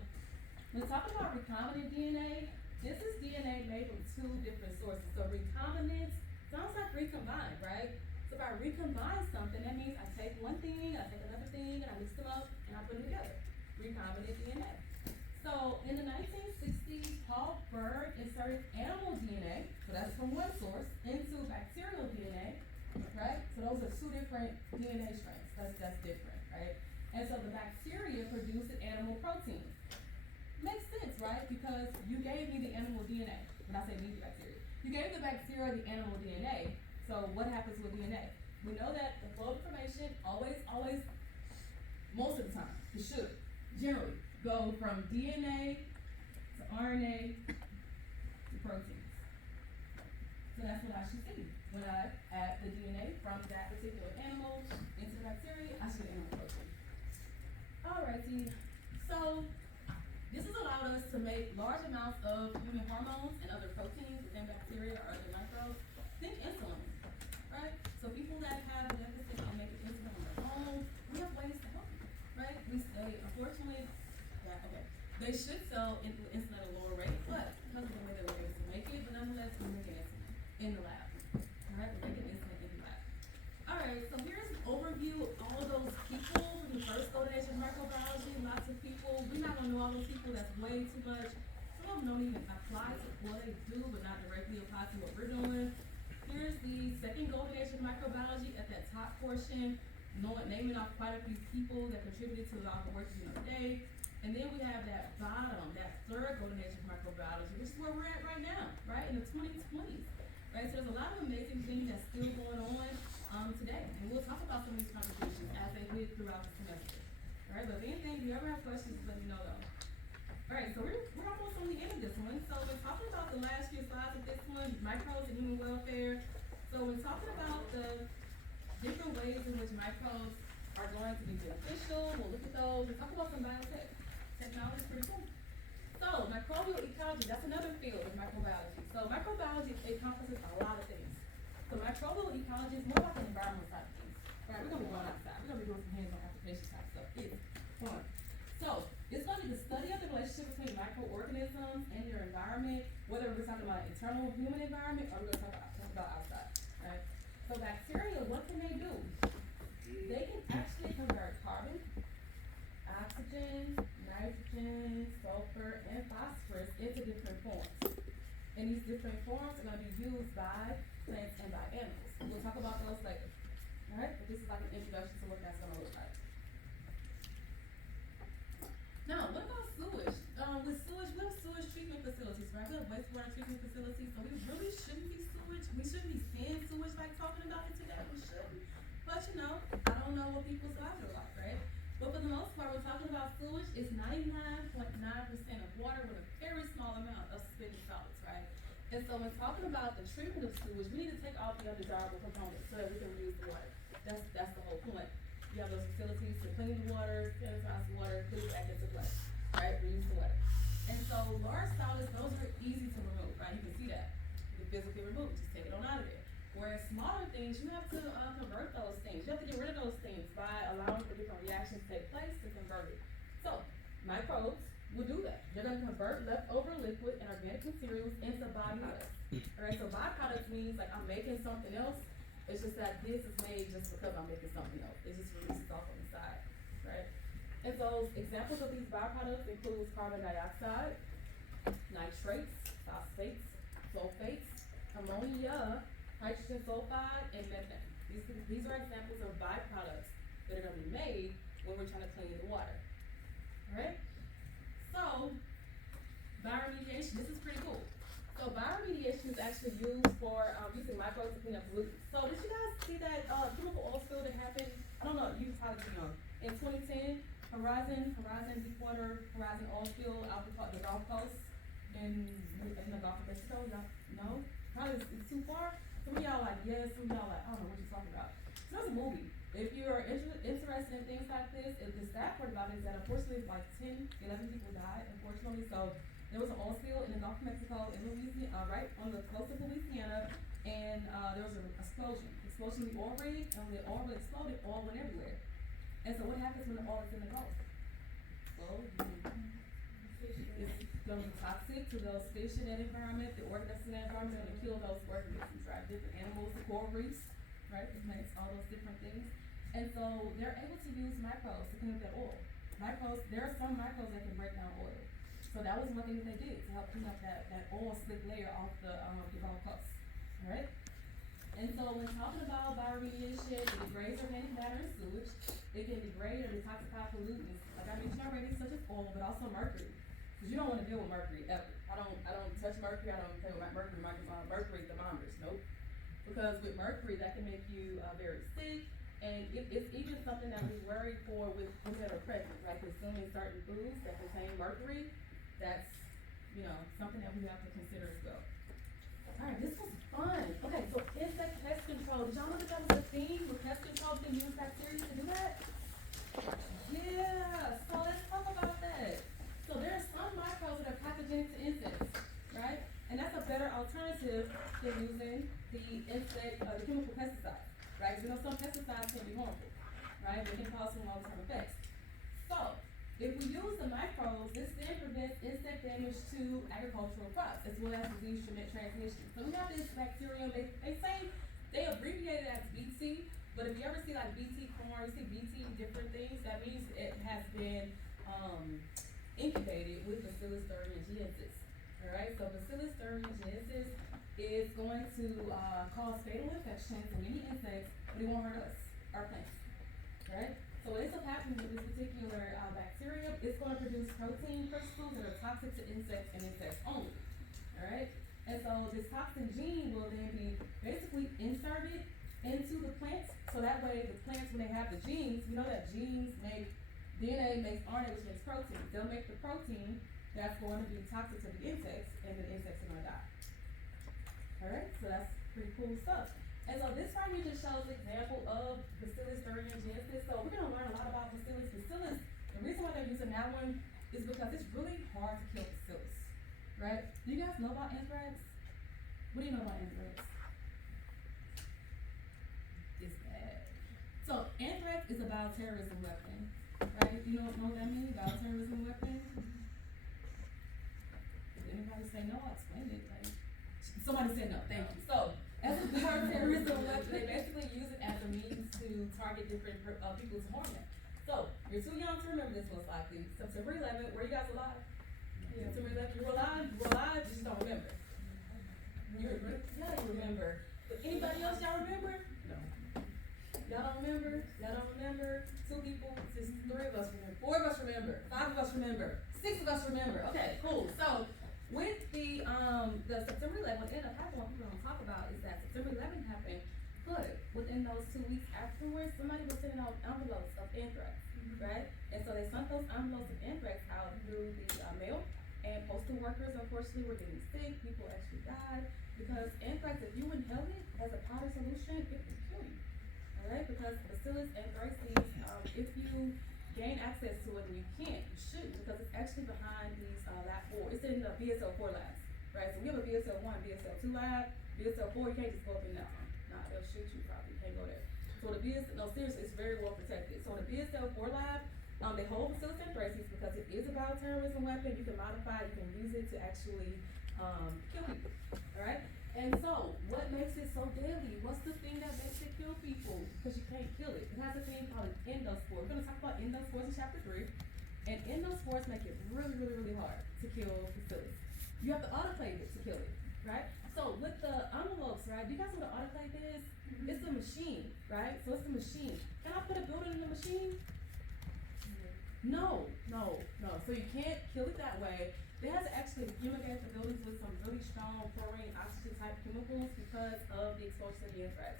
when talking about recombinant DNA, this is DNA made from two different sources. So recombinant sounds like recombine, right? So if I recombine something, that means I take one thing, I take another thing, and I mix them up, and I put them together. Recombinant DNA. So in the 1960s, Paul Berg inserted animal DNA, so that's from one source, into bacterial DNA So those are two different DNA strands. That's different, right? And so the bacteria produces animal protein. Makes sense, right? Because you gave me the animal DNA. When I say me, the bacteria. You gave the bacteria the animal DNA. So what happens with DNA? We know that the flow of information always, most of the time, it should generally go from DNA to RNA to proteins. So that's what I should see. When I add the DNA from that particular animal into the bacteria, I should get animal protein. Alrighty, so this has allowed us to make large amounts of human hormones and other proteins within bacteria or other microbes. Think insulin, right? So people that have a deficit in making insulin on their own, we have ways to help them, right? Unfortunately, they should sell insulin at a lower rate, but because of the way that we're able to make it, but nonetheless, we're making insulin in the lab, alright? We're making insulin in the lab. Alright, so here's an overview of all those people from the first golden age of microbiology. Lots of people, we're not gonna know all those people, that's way too much. Some of them don't even apply to what they do, but not directly apply to what we're doing. Here's the second golden age of microbiology at that top portion, naming off quite a few people that contributed to all the work we do today. And then we have that bottom, that third golden age of microbiology, which is where we're at right now, right, in the 2020s. Right, so there's a lot of amazing things that's still going on today, and we'll talk about some of these contributions as they move throughout the semester. Alright, but if anything, if you ever have questions, let me know though. Alright, so we're almost on the end of this one. So we're talking about the last few slides of this one, microbes and human welfare. So we're talking about the different ways in which microbes are going to be beneficial. We'll look at those. We'll talk about some biotech. Technology is pretty cool. So microbial ecology, that's another field of microbiology. So microbiology encompasses a lot of things. So microbial ecology is more like an environmental side of things. Right, we're gonna be going outside. We're gonna be doing some hands-on application type stuff. It's fun. So it's gonna be the study of the relationship between microorganisms and your environment, whether we're talking about internal human environment or we're gonna talk about outside. Right? So bacteria, what can they do? They can actually convert carbon, oxygen, nitrogen, sulfur, and phosphorus into different forms. And these different forms are going to be used by plants and by animals. We'll talk about those later. Alright, but this is like an introduction to what that's going to look like. Now, what about sewage? With sewage, we have sewage treatment facilities, right? We have wastewater treatment facilities, so we really shouldn't be sewage. We shouldn't be seeing sewage like talking about it today. We shouldn't. But you know, I don't know what people's lives are like, right? But for the most part, we're talking about sewage is 99.9% of water with a very small amount of suspended solids, right? And so when talking about the treatment of sewage, we need to take off the undesirable components so that we can reuse the water. That's the whole point. You have those facilities to clean the water, sanitize the water, put it back into play, right? Reuse the water. And so large solids, those are easy to remove, right? You can see that. You can physically remove, just take it on out of there. Whereas smaller things, you have to convert those things. You have to get rid of those things by allowing for different reactions to take place to convert it. So, microbes will do that. They're going to convert leftover liquid and organic materials into byproducts. Alright, so byproducts means like I'm making something else. It's just that this is made just because I'm making something else. It just releases off on the side, right? And so examples of these byproducts include carbon dioxide, nitrates, phosphates, sulfates, ammonia, hydrogen sulfide, and methane. These are examples of byproducts that are going to be made when we're trying to clean the water. Alright? So, bioremediation, this is pretty cool. So bioremediation is actually used for using microbes to clean up pollutants. So did you guys see that chemical oil spill that happened? I don't know, you probably too young. In 2010, Horizon Deepwater Horizon oil spill out the Gulf Coast in the Gulf of Mexico. Y'all know? Probably it's too far. Some of y'all like yes, some of y'all like I don't know what you're talking about. So there's a movie. If you're interested in things like this, the sad part about it is that unfortunately like 10, 11 people died, unfortunately. So there was an oil spill in the Gulf of Mexico in Louisiana, right on the coast of Louisiana, and there was an explosion in the oil rig, and when the oil rig exploded, oil went everywhere. And so what happens when the oil is in the Gulf? Well, it's gonna be toxic to those fish in that environment, the organisms in that environment, are gonna kill those organisms, right? Different animals, the coral reefs, right? The plants, all those different things. And so they're able to use microbes to clean up that oil. Microbes, there are some microbes that can break down oil. So that was one thing that they did to help clean up that oil slick layer off the Gulf Coast. Alright? And so when talking about bioremediation, it degrades organic matter and sewage. It can degrade or detoxify pollutants, like I mentioned already, such as oil, but also mercury. Cause you don't wanna deal with mercury ever. I don't touch mercury, I don't play with my mercury thermometers, nope. Because with mercury, that can make you, very sick, and it's even something that we worry for with women that are pregnant, right? Consuming certain foods that contain mercury, that's, something that we have to consider as well. Alright, this was fun. Okay, so insect pest control. Did y'all know that was a thing with pest control? You can use bacteria to do that? Yeah, so let's talk about that. So there are some microbes that are pathogenic to insects, right? And that's a better alternative than using the chemical pesticides, right? Because we know some pesticides can be harmful, right? They can cause some long-term effects. So, if we use the microbes, this then prevents insect damage to agricultural crops, as well as disease transmission. So we have this bacterium, they say, they abbreviate it as BT, but if you ever see like BT corn, you see BT different things, that means it has been, incubated with Bacillus thuringiensis. Alright, so Bacillus thuringiensis is going to, cause fatal infections to many insects, but it won't hurt us, our plants. Alright? So what ends up happening with this particular bacterium, it's going to produce protein crystals that are toxic to insects and insects only. Alright? And so this toxin gene will then be basically inserted into the plants, so that way the plants, when they have the genes, we know that genes make, DNA makes RNA, which makes protein. They'll make the protein that's going to be toxic to the insects, and the insects are going to die. Alright? So that's pretty cool stuff. And so this right here just shows an example of Bacillus thuringiensis. So we're gonna learn a lot about Bacillus. Bacillus, the reason why they're using that one is because it's really hard to kill Bacillus, right? Do you guys know about anthrax? What do you know about anthrax? It's bad. So anthrax is a bioterrorism weapon, right? You know what that means? Bioterrorism weapon? Did anybody say no? I'll explain it. Like, somebody said no. Thank you. So as a bioterrorism weapon, they basically use it as a means to target different people to harm them. So, you're too young to remember this most likely. September 11th, were you guys alive? Yeah. September 11th, you were alive, you just don't remember. You remember. But anybody else y'all remember? No. Y'all don't remember? Y'all don't remember? Two people, just 3 of us remember. 4 of us remember. 5 of us remember. 6 of us remember. Okay, cool. So, with the September 11th, what ended up happening, what people don't talk about is that September 11th happened, but within those 2 weeks afterwards, somebody was sending out envelopes of anthrax, right? And so they sent those envelopes of anthrax out through the mail, and postal workers unfortunately were getting sick, people actually died, because anthrax, if you inhale it as a powder solution, it can kill you, alright? Because Bacillus anthracis, if you gain access to it and you can't, you shouldn't, because it's actually behind these lab 4. It's in the BSL-4 labs, right? So we have a BSL-1, BSL-2 lab. BSL-4, you can't just go up in that one. Nah, they'll shoot you probably. You can't go there. So the seriously, it's very well protected. So the BSL-4 lab, they hold Bacillus anthracis because it is a bioterrorism weapon. You can modify it, you can use it to actually kill people. Alright? And so, what makes it so deadly? What's the thing that makes it kill people? Because you can't kill it. It has a thing called endospore. We're going to talk about endospores in chapter 3. And endospores make it really, really, really hard to kill Bacillus. You have to autoclave it to kill it, right? So with the envelopes, right, do you guys know what an autoclave is? Mm-hmm. It's a machine, right? So it's a machine. Can I put a building in the machine? No. So you can't kill it that way. They have to actually fumigate the buildings with some really strong chlorine, oxygen type chemicals because of the exposure to the anthrax,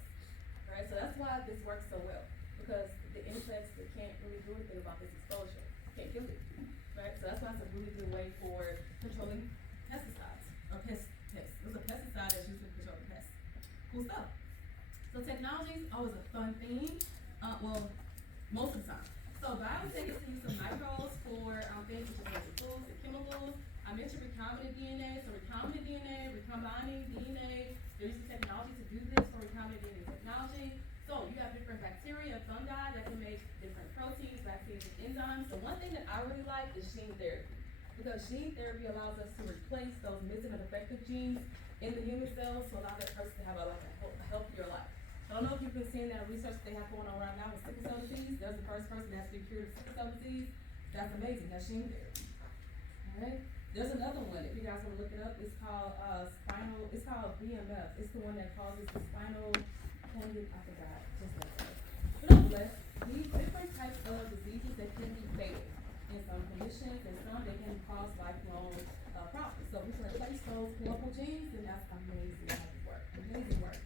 right? So that's why this works so well, because the insects, they can't really do anything about this exposure. Can't kill it, right? So that's why it's a really good way for controlling pesticides, or pests. It's a pesticide that's used to control pests. Cool stuff. So technology is always a fun thing, well, most of the time. So biotech is to use some microbes for things such as foods and chemicals. I mentioned recombinant DNA, so recombinant DNA, recombining DNA, they're using technology to do this for recombinant DNA technology. So you have different bacteria and fungi that can make different proteins, vaccines, and enzymes. The one thing that I really like is gene therapy, because gene therapy allows us to replace those missing and defective genes in the human cells to allow that person to have a healthier life. I don't know if you've been seeing that research they have going on right now with sickle cell disease. There's the first person that's been cured of sickle cell disease. That's amazing. That's gene therapy. Alright? There's another one, if you guys wanna look it up, it's called BMF, it's the one that causes the spinal, I forgot, just like that. But nonetheless, these different types of diseases that can be fatal in some conditions, and some they can cause lifelong, problems. So we can replace those chemical genes, and that's amazing how it works, amazing work.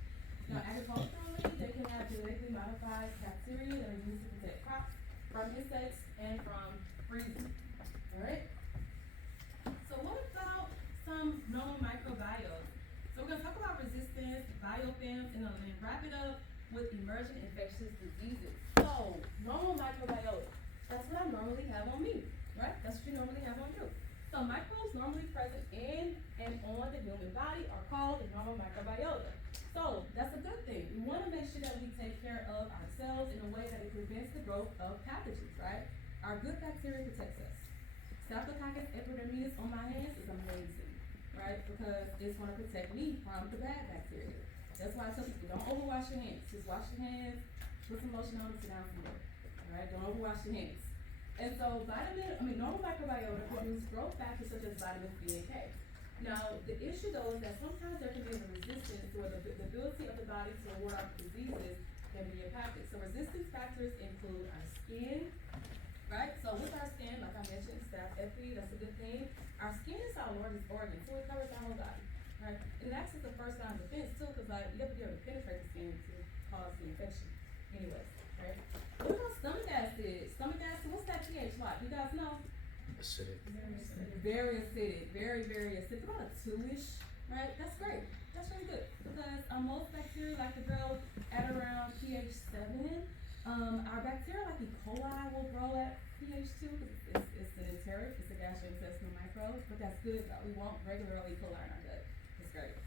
Now agriculturally, they can have genetically modified bacteria that are used to protect crops from insects and from freezing, alright? So what about some normal microbiomes? So we're gonna talk about resistance, biofilms, and then wrap it up with emergent infectious diseases. So, normal microbiota, that's what I normally have on me, right? That's what you normally have on you. So microbes normally present in and on the human body are called the normal microbiota. So, that's a good thing. We wanna make sure that we take care of ourselves in a way that it prevents the growth of pathogens, right? Our good bacteria protects us. Staphylococcus epidermidis on my hands is amazing, right? Because it's gonna protect me from the bad bacteria. That's why I tell people, don't overwash your hands. Just wash your hands, put some lotion on, and sit down somewhere. Alright, don't overwash your hands. And so normal microbiota produce growth factors such as vitamins B and K. Now, the issue though is that sometimes there can be a resistance or the ability of the body to ward off diseases can be impacted. So resistance factors include our skin, right? So with our skin, like I mentioned, staph epi, that's a good thing. Our skin is our largest organ, so it covers our whole body, right? And it acts as the first line of defense too, because like you have to be able to penetrate the skin to cause the infection. Anyways, right? What about stomach acid? Stomach acid, what's that pH like? You guys know? Acidic. Very acidic, very acidic. About a 2-ish, right? That's great. That's really good because most bacteria like to grow at around pH 7. Our bacteria like E. coli will grow at pH 2 because it's an enteric, it's a gastrointestinal microbe, but that's good though. We want regular E. coli in our gut. That's great.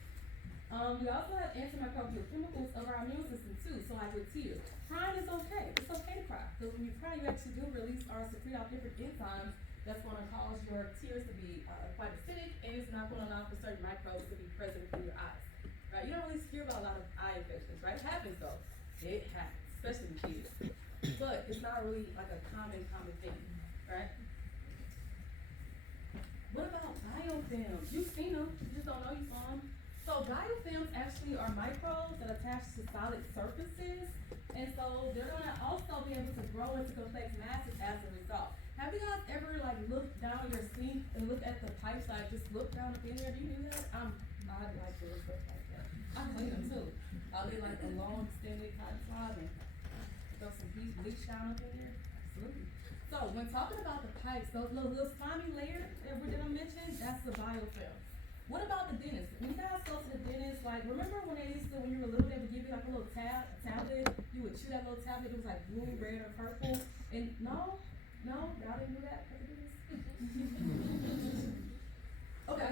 We also have antimicrobial chemicals of our immune system too. So like with tears, crying is okay. It's okay to cry because when you cry, you actually do release or secrete out different enzymes that's going to cause your tears to be quite acidic, and it's not going to allow for certain microbes to be present in your eyes. Right? You don't really hear about a lot of eye infections, right? It happens though. It happens, especially with kids. But it's not really like a common thing, right? What about biofilms? You've seen them, you just don't know you saw them. So biofilms actually are microbes that attach to solid surfaces, and so they're gonna also be able to grow into complex masses as a result. Have you guys ever like looked down your sink and look at the pipes, like just look down up in there? Do you do that? I'd like to look stuff like that. I clean them too. I'll get like a long extended cotton swab and throw some bleach down up in there. Absolutely. So when talking about the pipes, those little slimy layers that I mentioned, that's the biofilm. What about the dentist? When you guys go to the dentist, like remember when they used to, when you were little, they would give you like a little tablet, you would chew that little tablet, it was like blue, red, or purple, and y'all didn't do that at the dentist? Okay.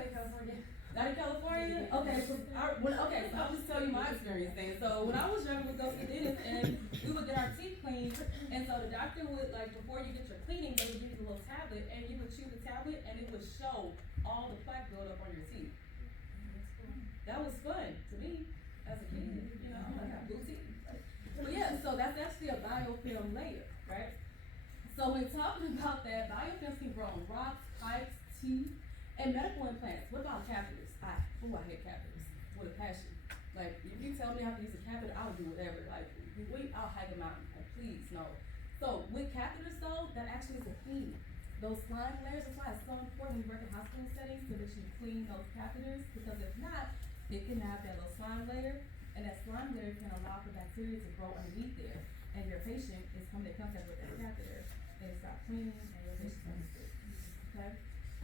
Not in California? Okay, so I'll just tell you my experience then. So when I was younger, we'd go to the dentist and we would get our teeth cleaned, and so the doctor would, like, before you get your cleaning, they would give you a little tablet, and you would chew the tablet, and it would show all the plaque buildup on your teeth. That was fun to me as a kid, you know, I'm like, I have blue teeth. But yeah, so that's actually a biofilm layer, right? So when talking about that, biofilms can grow on rocks, pipes, teeth, and medical implants. What about catheters? I hate catheters with a passion. Like, if you tell me I have to use a catheter, I'll do whatever. Like, I'll hike a mountain. Like, please, no. So with catheters though, that actually is a key. Those slime layers, that's why it's so important when you work in hospital settings to make sure you clean those catheters, because if not, it can have that little slime layer, and that slime layer can allow for bacteria to grow underneath there, and your patient is coming in contact with that catheter, and it's not cleaning, and your patient's not sick. Okay?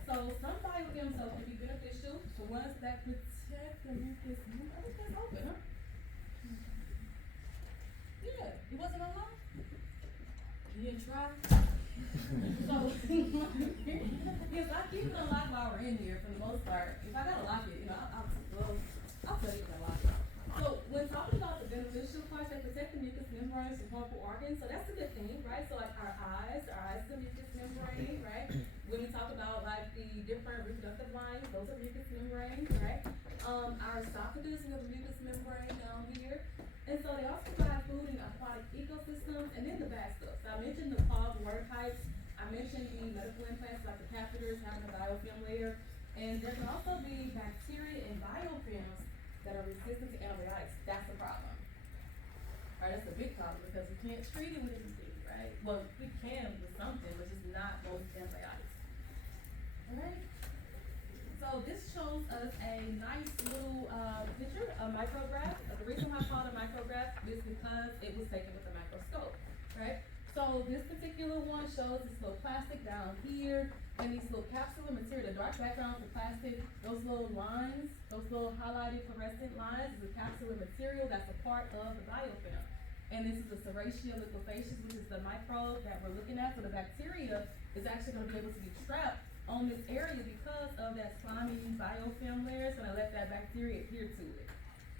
So some biofilms though can be beneficial for ones that protect the mucus. I think that's open, huh? Yeah, it wasn't on lock? You didn't try? So, yes, I keep it unlocked while we're in here for the most part. If I gotta lock it, you know, I'll tell you if I lock it. So, when talking about the beneficial parts, they protect the mucous membranes from harmful organs, so that's a good thing, right? So, like our eyes is the mucous membrane, right? When we talk about like the different reproductive lines, those are mucous membranes, right? Our esophagus, we have a mucous membrane down here. And so they also provide food in aquatic ecosystems, and then the bad stuff. So I mentioned the clogged water pipes. I mentioned the medical implants like the catheters having a biofilm layer. there can also be bacteria and biofilms that are resistant to antibiotics. That's a problem. Right, that's a big problem because we can't treat it with anything, right? Well, we can with something, but just not most antibiotics. Alright? So this shows us a nice little picture, a micrograph. The reason why I call it a micrograph is because it was taken with a microscope, right? So this particular one shows this little plastic down here and these little capsular material, the dark background of the plastic, those little lines, those little highlighted fluorescent lines is the capsular material that's a part of the biofilm. And this is the Serratia liquefacius, which is the microbe that we're looking at. So the bacteria is actually gonna be able to be trapped on this area because of that slimy biofilm layer. It's gonna let that bacteria adhere to it.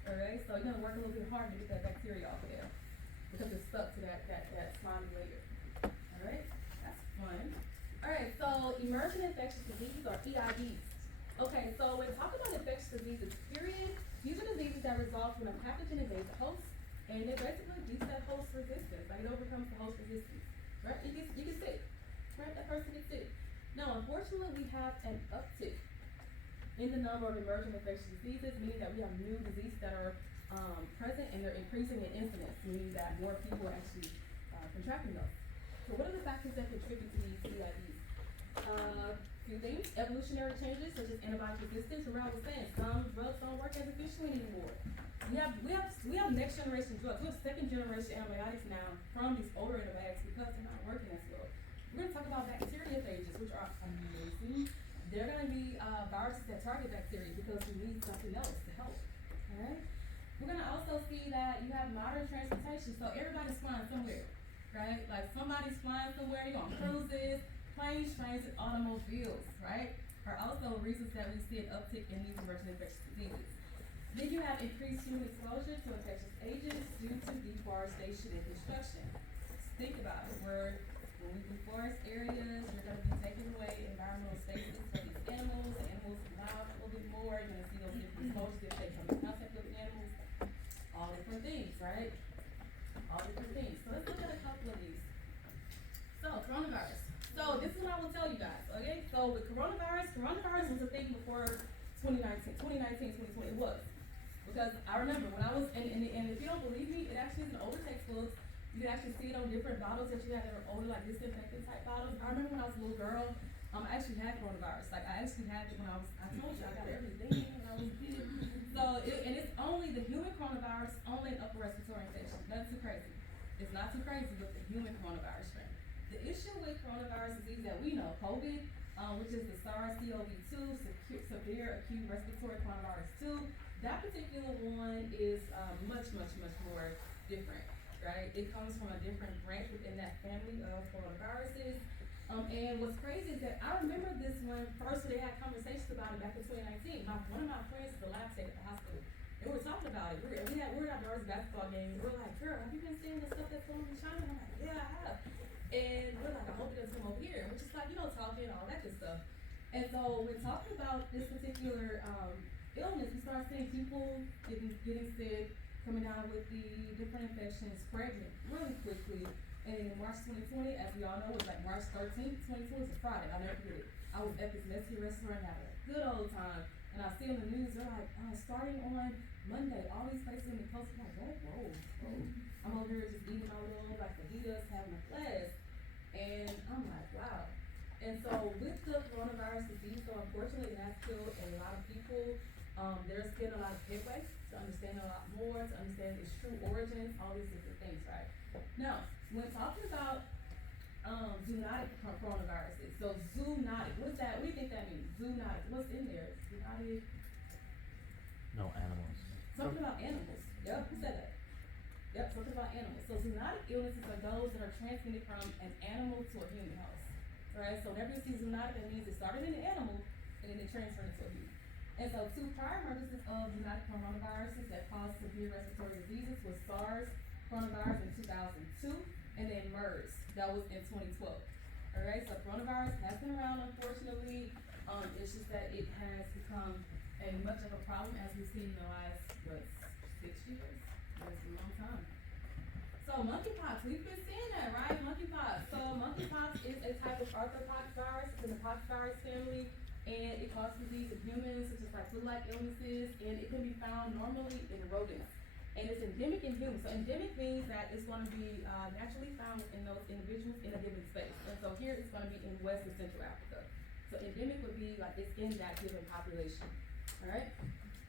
Alright, so you're gonna work a little bit harder to get that bacteria off of there because it's stuck to that slimy layer. Alright, that's fun. Alright, so emergent infectious diseases or EIDs. Okay, so when talking about infectious diseases, period, these are diseases that result from a pathogen invades a host, and it basically beats that host resistance. Like it overcomes the host resistance, right? You get sick, right? That person gets sick. Now, unfortunately, we have an uptick in the number of emergent infectious diseases, meaning that we have new diseases that are present and they're increasing in incidence, meaning that more people are actually contracting those. So what are the factors that contribute to these EIDs? Few things, evolutionary changes such as antibiotic resistance. Remember I was saying some drugs don't work as efficiently anymore. We have next generation drugs. We have second generation antibiotics now from these older antibiotics because they're not working as well. We're gonna talk about bacteriophages, which are amazing. They're gonna be viruses that target bacteria because we need something else to help. Alright? We're gonna also see that you have modern transportation, so everybody's flying somewhere, right? Like somebody's flying somewhere, you're on cruises, planes, trains, and automobiles, right? Are also reasons that we see an uptick in these emergent infectious diseases. Then you have increased human exposure to infectious agents due to deforestation and construction. Think about it, when we deforest areas, you're gonna be taking away environmental spaces for these animals. The animals can live a little bit more, you're gonna see those different exposures if they come in contact with the animals. All different things, right? All different things. So let's look at a couple of these. So, coronavirus. So this is what I will tell you guys, okay? So with coronavirus was a thing before 2019, 2020, it was. Because I remember when I was, and if you don't believe me, it actually is in older textbooks. You can actually see it on different bottles that you had that are older, like disinfectant type bottles. I remember when I was a little girl, I actually had coronavirus. Like I actually had it when I told you I got everything when I was a kid. So, and it's only the human coronavirus, only an upper respiratory infection. Nothing too crazy. It's not too crazy with the human coronavirus strain. The issue with coronavirus disease that we know, COVID, which is the SARS-CoV-2, severe acute respiratory coronavirus 2, that particular one is much more different, right? It comes from a different branch within that family of coronaviruses. And what's crazy is that I remember this one first, they had conversations about it back in 2019. One of my friends is a lab tech at the hospital. They were talking about it. We were at our daughter's basketball game. We were like, girl, have you been seeing the stuff that's going on in China? And I'm like, yeah, I have. And we're like, I hope it doesn't come over here. Which is like, talking all that good stuff. And so we're talking about this particular illness. We start seeing people getting sick, coming down with the different infections, spreading really quickly. And in March 2020, as we all know, it was like March 13th, 2020, it's a Friday, I'll never forget it. I was at this Mexican restaurant having a good old time. And I see on the news, they're like, starting on Monday, all these places in the coast, I'm like, whoa. I'm over here just eating my little, like, fajitas, having a blast. And I'm like, wow. And so with the coronavirus disease, so unfortunately it has killed a lot of people. There's been a lot of headway to understand a lot more, to understand its true origins, all these different things, right? Now, when talking about zoonotic coronaviruses, so zoonotic, what do you think that means? Zoonotic, what's in there? Zoonotic? No animals. Something about animals. Yep, who said that? Yep, something about animals. So zoonotic illnesses are those that are transmitted from an animal to a human host. Right? So whenever you see zoonotic, that means it started in an animal and then it transferred into a human. And so two prior emergencies of zoonotic coronaviruses that caused severe respiratory diseases was SARS coronavirus in 2002 and then MERS, that was in 2012. Alright, so coronavirus has been around, unfortunately. It's just that it has become a much of a problem as we've seen in the last, 6 years? That's a long time. So monkeypox, we've been seeing that, right? Monkeypox. So monkeypox is a type of arthropox virus. It's in the pox virus family. and it causes disease in humans, such as like flu-like illnesses, and it can be found normally in rodents. And it's endemic in humans. So endemic means that it's gonna be, naturally found in those individuals in a given space. And so here it's gonna be in West and Central Africa. So endemic would be like it's in that given population, alright?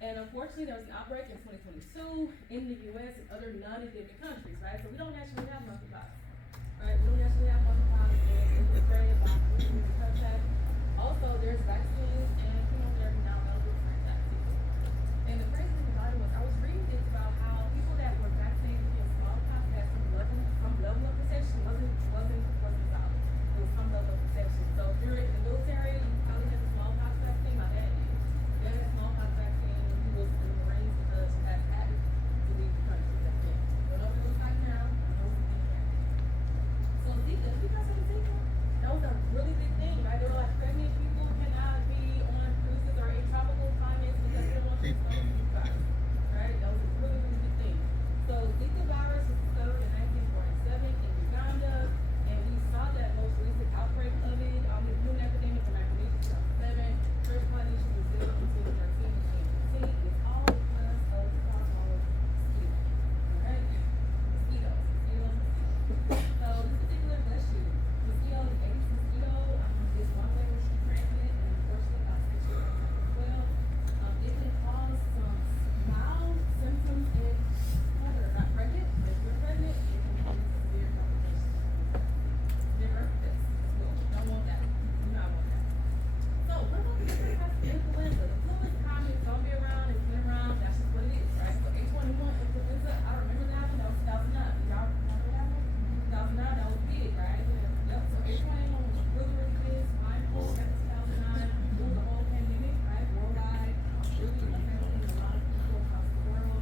And unfortunately, there was an outbreak in 2022 in the US and other non-endemic countries, right? So we don't actually have monkeypox, right? We don't actually have monkeypox, and it was spread by human contact. Also, there's vaccines and chemotherapy now available for that too. And the crazy thing about it was I was reading things about how people that were vaccinated against smallpox had some level of protection. Wasn't solid. It was some level of protection. So if you're in the military, you probably had the smallpox vaccine. My dad did. They had a smallpox vaccine when he was in the Marines because he had to leave the country back then. Don't know what it looks like now. I know it's in there. So Zika, you guys have Zika? That was a really big thing, right? They were like pregnant people cannot be on cruises or in tropical climates because they don't want to expose the virus, right? That was a really, really big thing. So Zika virus was discovered in 1947 in Uganda, and we saw that most recent outbreak of it, the human epidemic in 1907. First population was Brazil in 2013 and 2015. It's all because of the called mosquito, alright? Mosquitoes. So this particular issue, mosquito, the Aedes mosquito, is one way which you transmit, and unfortunately, sexual contact as well. It can cause some mild symptoms if mother not pregnant. If you're pregnant, it can cause severe complications. Severe birth defects as well. Don't want that. Do not want that. So what about the different types of influenza? The flu is common, it's gonna be around, it's been around, that's just what it is, right? So H1N1 influenza, I remember that one, that was 2009. Y'all remember that one? 2009, that was big, right? Yep, so H1N1 was really, really big, swine flu, back in 2009, through the whole pandemic, right, worldwide, really affecting a lot of people across the world.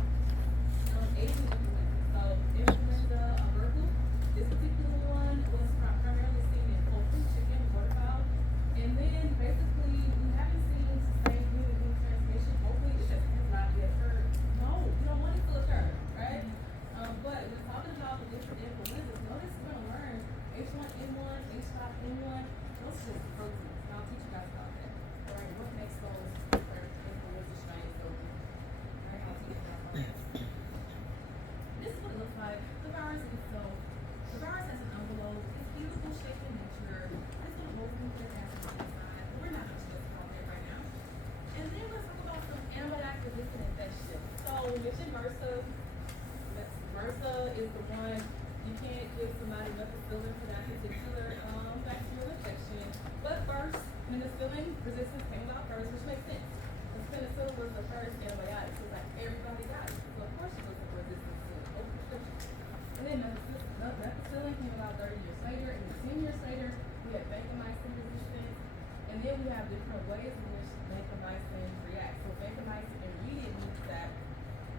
Asian influenza, so influenza, bird flu, this particular one was primarily seen in poultry, chicken, waterfowl, and then basically we haven't seen sustained human transmission. Hopefully it just has not yet occurred. No, you don't want it to occur, right? But we're talking about the different influenzas. Notice we're gonna learn H1N1, H5N1, those are just proteins. And I'll teach you guys about that. Alright, what makes those different influenza strains so different? Alright, I'll teach you guys about that. This is what it looks like. The virus has an envelope. It's beautiful shape in nature. It's gonna hold nucleic acid on the inside. But we're not gonna stress about that right now. And then let's talk about some antibiotic resistant infections. So we mentioned MRSA. MRSA is the one you can't give somebody methicillin for that particular bacterial infection. But first, penicillin resistance came about first, which makes sense. Because penicillin was the first antibiotic, so like everybody got it. So of course you're looking for resistance to it. Open prescription. And then methicillin came about 30 years later, and then 10 years later, we had vancomycin resistance. And then we have different ways in which vancomycin reacts. So vancomycin immediate means that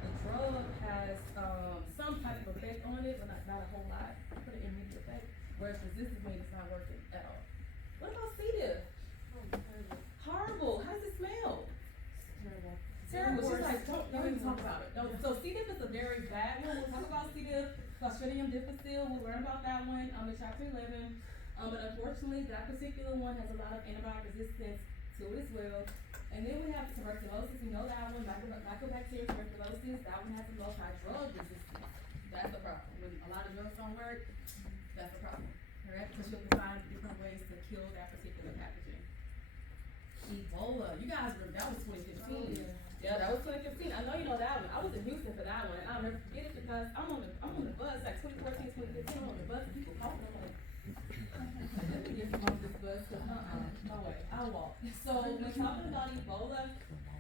the drug has some type of effect on it, but not a whole lot, but an immediate effect. Whereas resistance means it's not working at all. What about C. diff? Horrible. How does it smell? Terrible. Terrible. She's like, don't even talk about it. No, so C. diff is a very bad one. We'll talk about C. diff. Clostridium difficile. We'll learn about that one in chapter 11. But unfortunately, that particular one has a lot of antibiotic resistance to it as well. And then we have tuberculosis. We know that one. Mycobacterial tuberculosis. That one has a multi-drug resistance. That's the problem. When a lot of drugs don't work, that's the problem. Alright? Because you have to find different ways to kill that particular pathogen. Ebola. You guys remember that was 2015. Yeah, that was 2015. I know you know that one. I was in Houston for that one, and I'll never forget it because I'm on the bus like 2014, 2015. I'm on the bus and people coughing. I'm like, let me get off this bus because no way. I'll walk. So when talking about Ebola,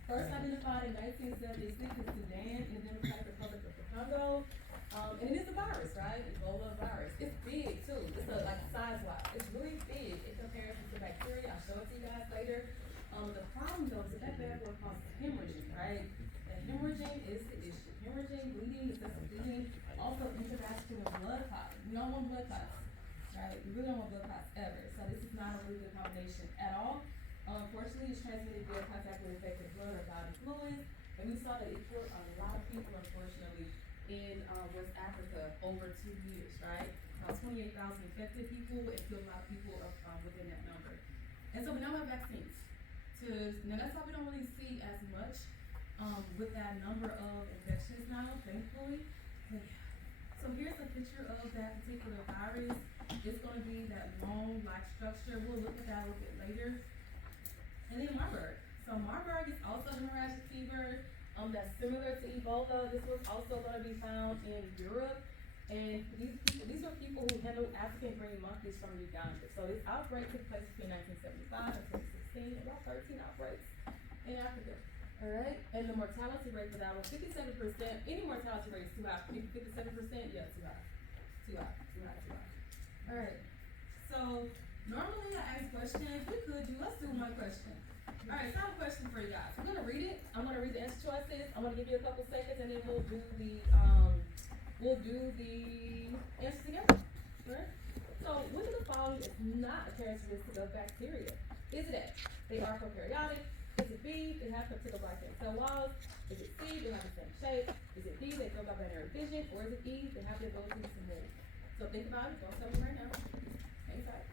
first identified in 1976 in Sudan in the Democratic Republic of the Congo. And it is a virus, right? Ebola virus. It's big too. It's like size-wise. It's really big in comparison to bacteria. I'll show it to you guys later. The problem though is that bad boy causes hemorrhaging, right? And hemorrhaging is the issue. Hemorrhaging, bleeding, excessive bleeding, also intravascular blood clotting. We don't want blood clots, right? We really don't want blood clots ever. So this is not a really good combination at all. Unfortunately, it's transmitted via contact with infected blood or body fluids. And we saw that it killed a lot of people, unfortunately, in West Africa over 2 years, right? 28,000 infected people and killed a lot of people within that number. And so we now have vaccines. now that's why we don't really see as much, with that number of infections now, thankfully. But yeah. So here's a picture of that particular virus. It's gonna be that long life structure. We'll look at that a little bit later. And then Marburg. So Marburg is also hemorrhagic fever, that's similar to Ebola. This was also gonna be found in Europe. And these are people who handled African green monkeys from Uganda. So this outbreak took place between 1975 and 2016, about 13 outbreaks in Africa. Alright, and the mortality rate for that was 57%. Any mortality rate is too high. 57%? Yeah, too high. Too high. Alright, so normally I ask questions. We could do, let's do one question. Alright, so I have a question for you guys. I'm gonna read it. I'm gonna read the answer choices. I'm gonna give you a couple seconds and then we'll do the answers together. Alright? So, which of the following is not a characteristic of bacteria? Is it A, they are prokaryotic? Is it B, they have peptidoglycan cell walls? Is it C, they have the same shape? Is it D, they go by binary vision? Or is it E, they have the ability to move? So think about it, don't tell me right now. Hang tight,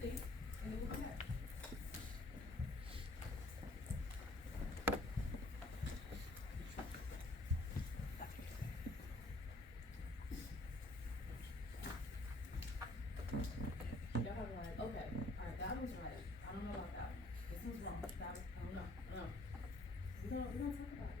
think, and then we'll come back. Y'all have right, okay, alright, that one's right. I don't know about that one. This one's wrong. That one, I don't know. We're gonna talk about it.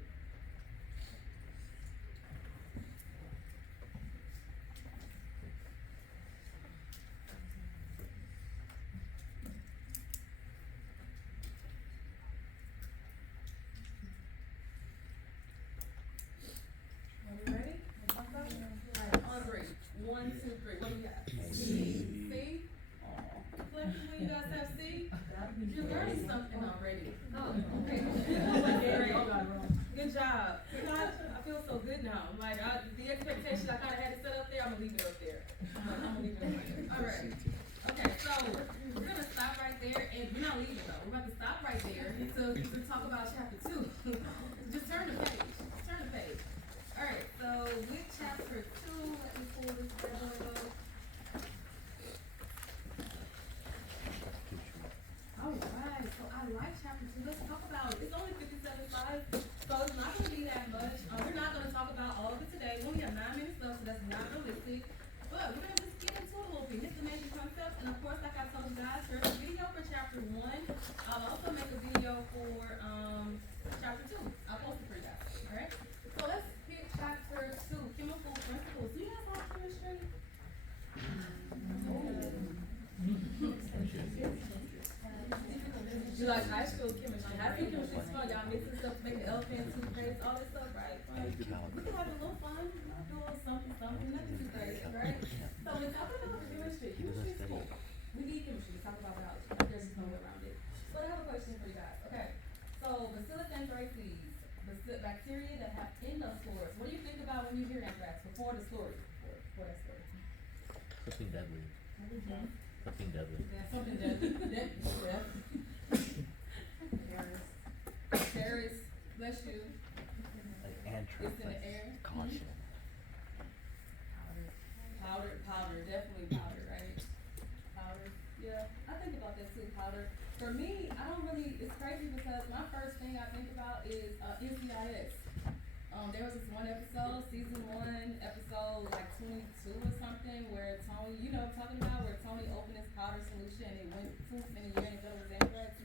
Are we ready? We'll talk about it? Alright, on three. 1, 2, 3. What do we got? C. Collectively, you guys have C? You're learning something already. Oh, okay. Good job. God, I feel so good now. Like, the expectation I kinda had to set up there, I'm gonna leave it up there. Alright. Okay, so, we're gonna stop right there, and we're not leaving though. We're about to stop right there to talk about chapter 2. Just turn the page. Alright, so with chapter 2, let me pull this bad boy up. Alright, so I like chapter 2. Let's talk about it. It's only 57 slides, so it's not gonna be that much. We're not gonna talk about all of it today. We only have 9 minutes left, so that's not realistic. But we're gonna just get into it a little bit. Hit the major concepts, and of course, like I told you guys, there's a video for chapter 1. I'll also make a video for chapter 2. I'll post it for you guys. Alright? So let's pick chapter 2, chemical principles. Do you guys have chemistry? You like high school chemistry? High school chemistry is fun. Y'all mixing stuff, making elephant toothpaste, all this stuff, right? Fun. We can have a little fun, do a little something, nothing too crazy, right? So we're talking about chemistry. Chemistry is cool. We need chemistry to talk about biology. There's no way around it. But I have a question for you guys. Okay. So Bacillus anthracis, bacteria that have endospores. What do you think about when you hear anthrax? Before the story. Before that story. Something deadly. Something deadly. Yeah, something deadly. Yeah. Paris, bless you. Like anthrax. It's in the air. Caution. Powder, definitely powder, right? Powder, yeah, I think about that too, powder. For me, I don't really, it's crazy because my first thing I think about is NCIS. There was this one episode, season 1, episode like 22 or something, where Tony, you know what I'm talking about, where Tony opened his powder solution and it went poof in the air and it was anthrax.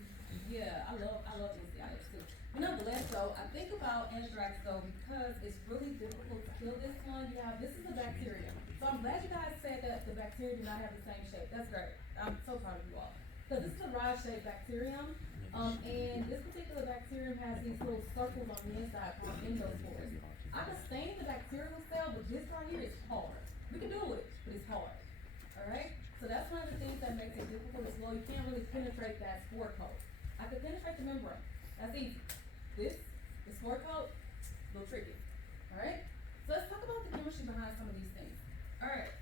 Yeah, I love NCIS too. But nonetheless though, I think about anthrax though because it's really difficult to kill this one. This is a bacterium. So I'm glad you guys said that the bacteria do not have the same shape. That's great. I'm so proud of you all. So this is a rod-shaped bacterium. And this particular bacterium has these little circles on the inside called endospores. I can stain the bacterial cell, but this right here is hard. We can do it, but it's hard. Alright? So that's one of the things that makes it difficult as well. You can't really penetrate that spore coat. I can penetrate the membrane. That's easy. The spore coat, a little tricky. Alright? So let's talk about the chemistry behind some of these things. Alright.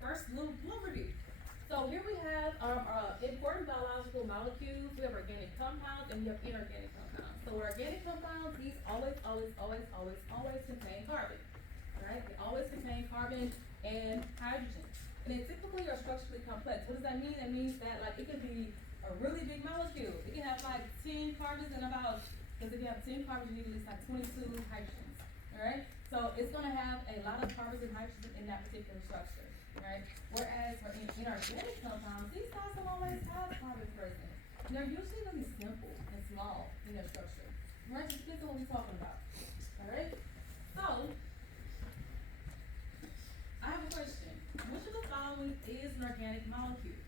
First, little review. So here we have our important biological molecules. We have organic compounds and we have inorganic compounds. So organic compounds, these always contain carbon. Right? They always contain carbon and hydrogen. And they typically are structurally complex. What does that mean? That means that like it could be a really big molecule. It can have like 10 carbons and about, because if you have 10 carbons, you need at least like 22 hydrogens, alright? So it's gonna have a lot of carbons and hydrogens in that particular structure, right? Whereas for inorganic compounds, these guys don't always have carbon present. They're usually really simple and small in their structure. Right, just depends on what we're talking about, alright? So, I have a question. Which of the following is an organic molecule?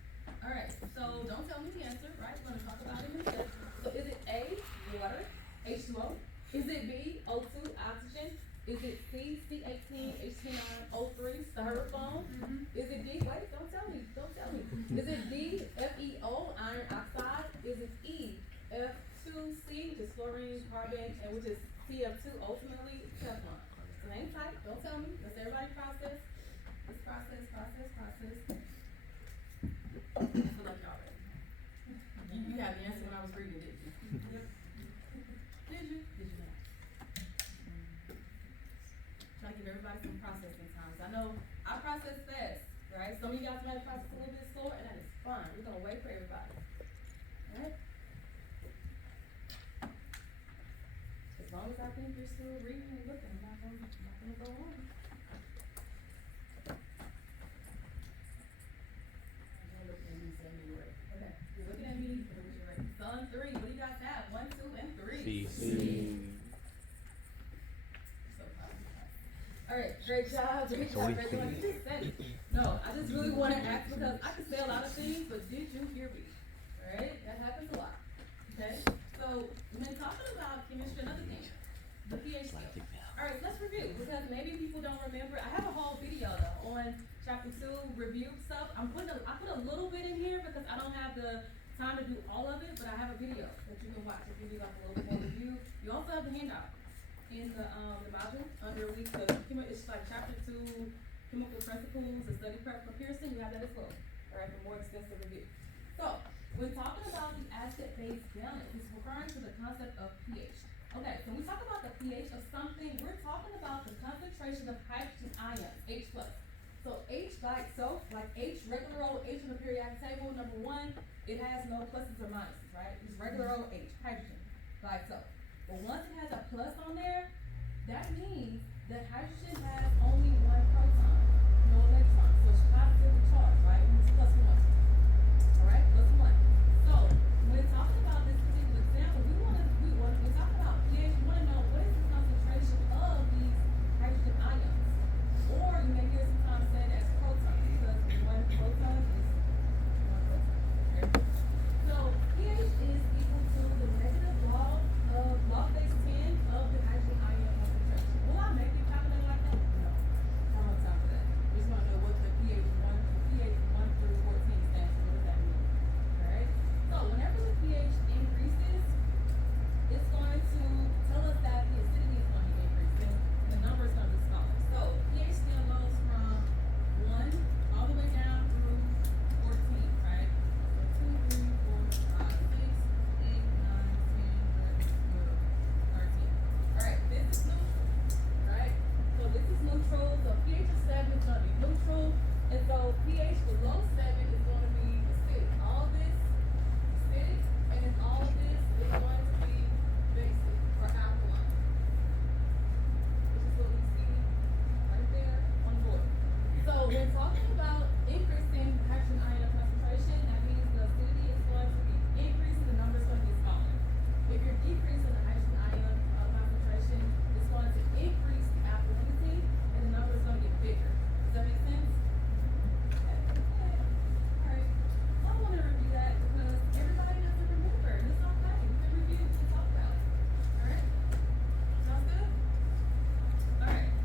Alright, so don't tell me the answer, right? We're gonna talk about it in a minute. So is it A, water, H2O? Is it B, O2, oxygen? Is it C, C18, H29, O3, styrofoam? Is it D, wait, don't tell me. Is it D, FeO, iron oxide? Is it E, F2C, which is fluorine, carbon, and which is CF2, ultimately Teflon? So hang tight, don't tell me, let's everybody process. Let's process. I feel like y'all ready. You had the answer when I was reading, didn't you? Yep. Did you? Did you not? Try to give everybody some processing time. So I know I process fast, right? Some of you guys might process a little bit slower, and that is fine. We're gonna wait for everybody. Alright? As long as I think you're still reading and looking, I'm not gonna go on. Okay, you're looking at me, what was your rate? Son, 3, what do you guys have? 1, 2, and 3. C. So proud of you guys. Alright, great job. Great So job. we- Great job. You just said it. No, I just really wanna ask because I can say a lot of things, but did you hear me? Alright, that happens a lot. Okay, so when talking about chemistry, another thing, the pH scale. Alright, let's review, because maybe people don't remember. I have a whole video though on chapter 2 review stuff. I put a little bit in here because I don't have the time to do all of it, but I have a video that you can watch if you need like a little bit more review. You also have the handout in the module underneath it's like chapter 2 chemical principles and study prep for Pearson. You have that as well, alright, for more extensive review. So, when talking about the acid-base balance, it's referring to the concept of pH. Okay, so when we talk about the pH of something, we're talking about the concentration of hydrogen ions, H+. So H by itself, like H, regular old H on the periodic table, number 1, it has no pluses or minuses, right? It's regular old H, hydrogen, by itself. But once it has a plus on there, that means that hydrogen has only 1 proton, no electron. So it's positively charged, right? It's plus 1. Alright, plus 1. So, when talking about this particular example, when we talk about pH, we want to know what is the concentration of these hydrogen ions. Or you may hear sometimes said as protons, because 1 proton is 1 proton. Okay? So, pH is equal to the negative log base 10 of the hydrogen ion concentration. Will I make it calculate like that? No. I don't have time for that. We just want to know what the pH 1 through 14 stands for. What does that mean? Alright? So, whenever the pH increases, it's going to tell us that the acidity is going to be increasing, and the number is going to be smaller. So, pH scale goes from 1 all the way down through 14, right? So 2, 3, 4, 5, 6, 8, 9, 10, 11, 12, 13. Alright, this is neutral, right? So this is neutral, so pH of 7 is going to be neutral, and so pH below 7 is going to be acidic. All this acidic, and then all of this is going to be basic or alkaline. Which is what we see right there on the board. So when talking about increasing hydrogen ion concentration, that means the acidity is going to be increasing, the number is going to be smaller. If you're decreasing the hydrogen ion concentration, it's going to increase the alkalinity, and the number is going to get bigger. Does that make sense? Alright. I don't want to review that because everybody doesn't remember, and it's okay. We can review, we can talk about it. Alright? Sounds good? Alright.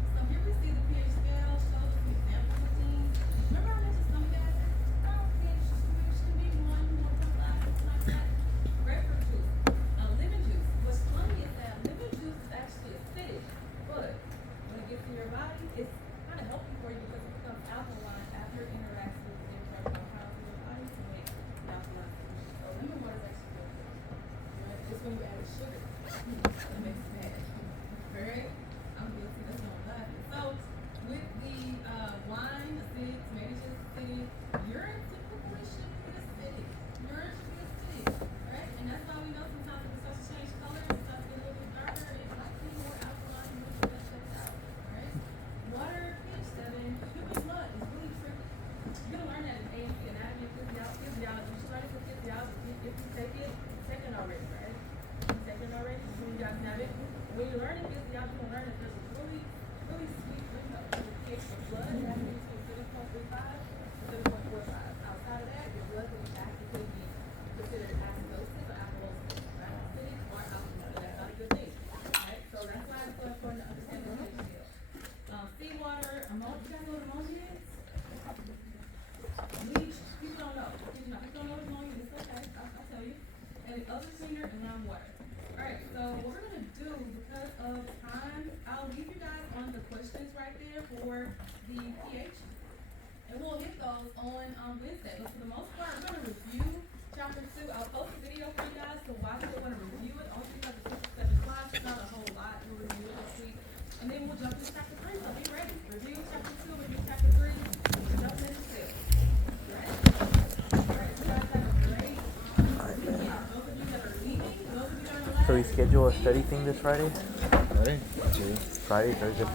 You guys know what emoji is? Bleach, people don't know. Did you know? People don't know what emoji is. It's okay, I'll tell you. And the other finger and lime water. Alright, so what we're gonna do, because of time, I'll leave you guys on the questions right there for the pH. And we'll hit those on Wednesday, but for the most part, we're gonna review chapter 2. I'll post a video for you guys to watch it. We're gonna review it. Also, you guys are 6 to 7 class. It's not a whole lot. We'll review it this week. And then we'll jump into chapter 3. So be ready. Review chapter 2, review chapter 3. We'll jump into 2. Ready? Alright, so you guys have a great weekend. Those of you that are leaving, those of you that are in the lab. So we schedule a study thing this Friday? Ready? Friday, Thursday.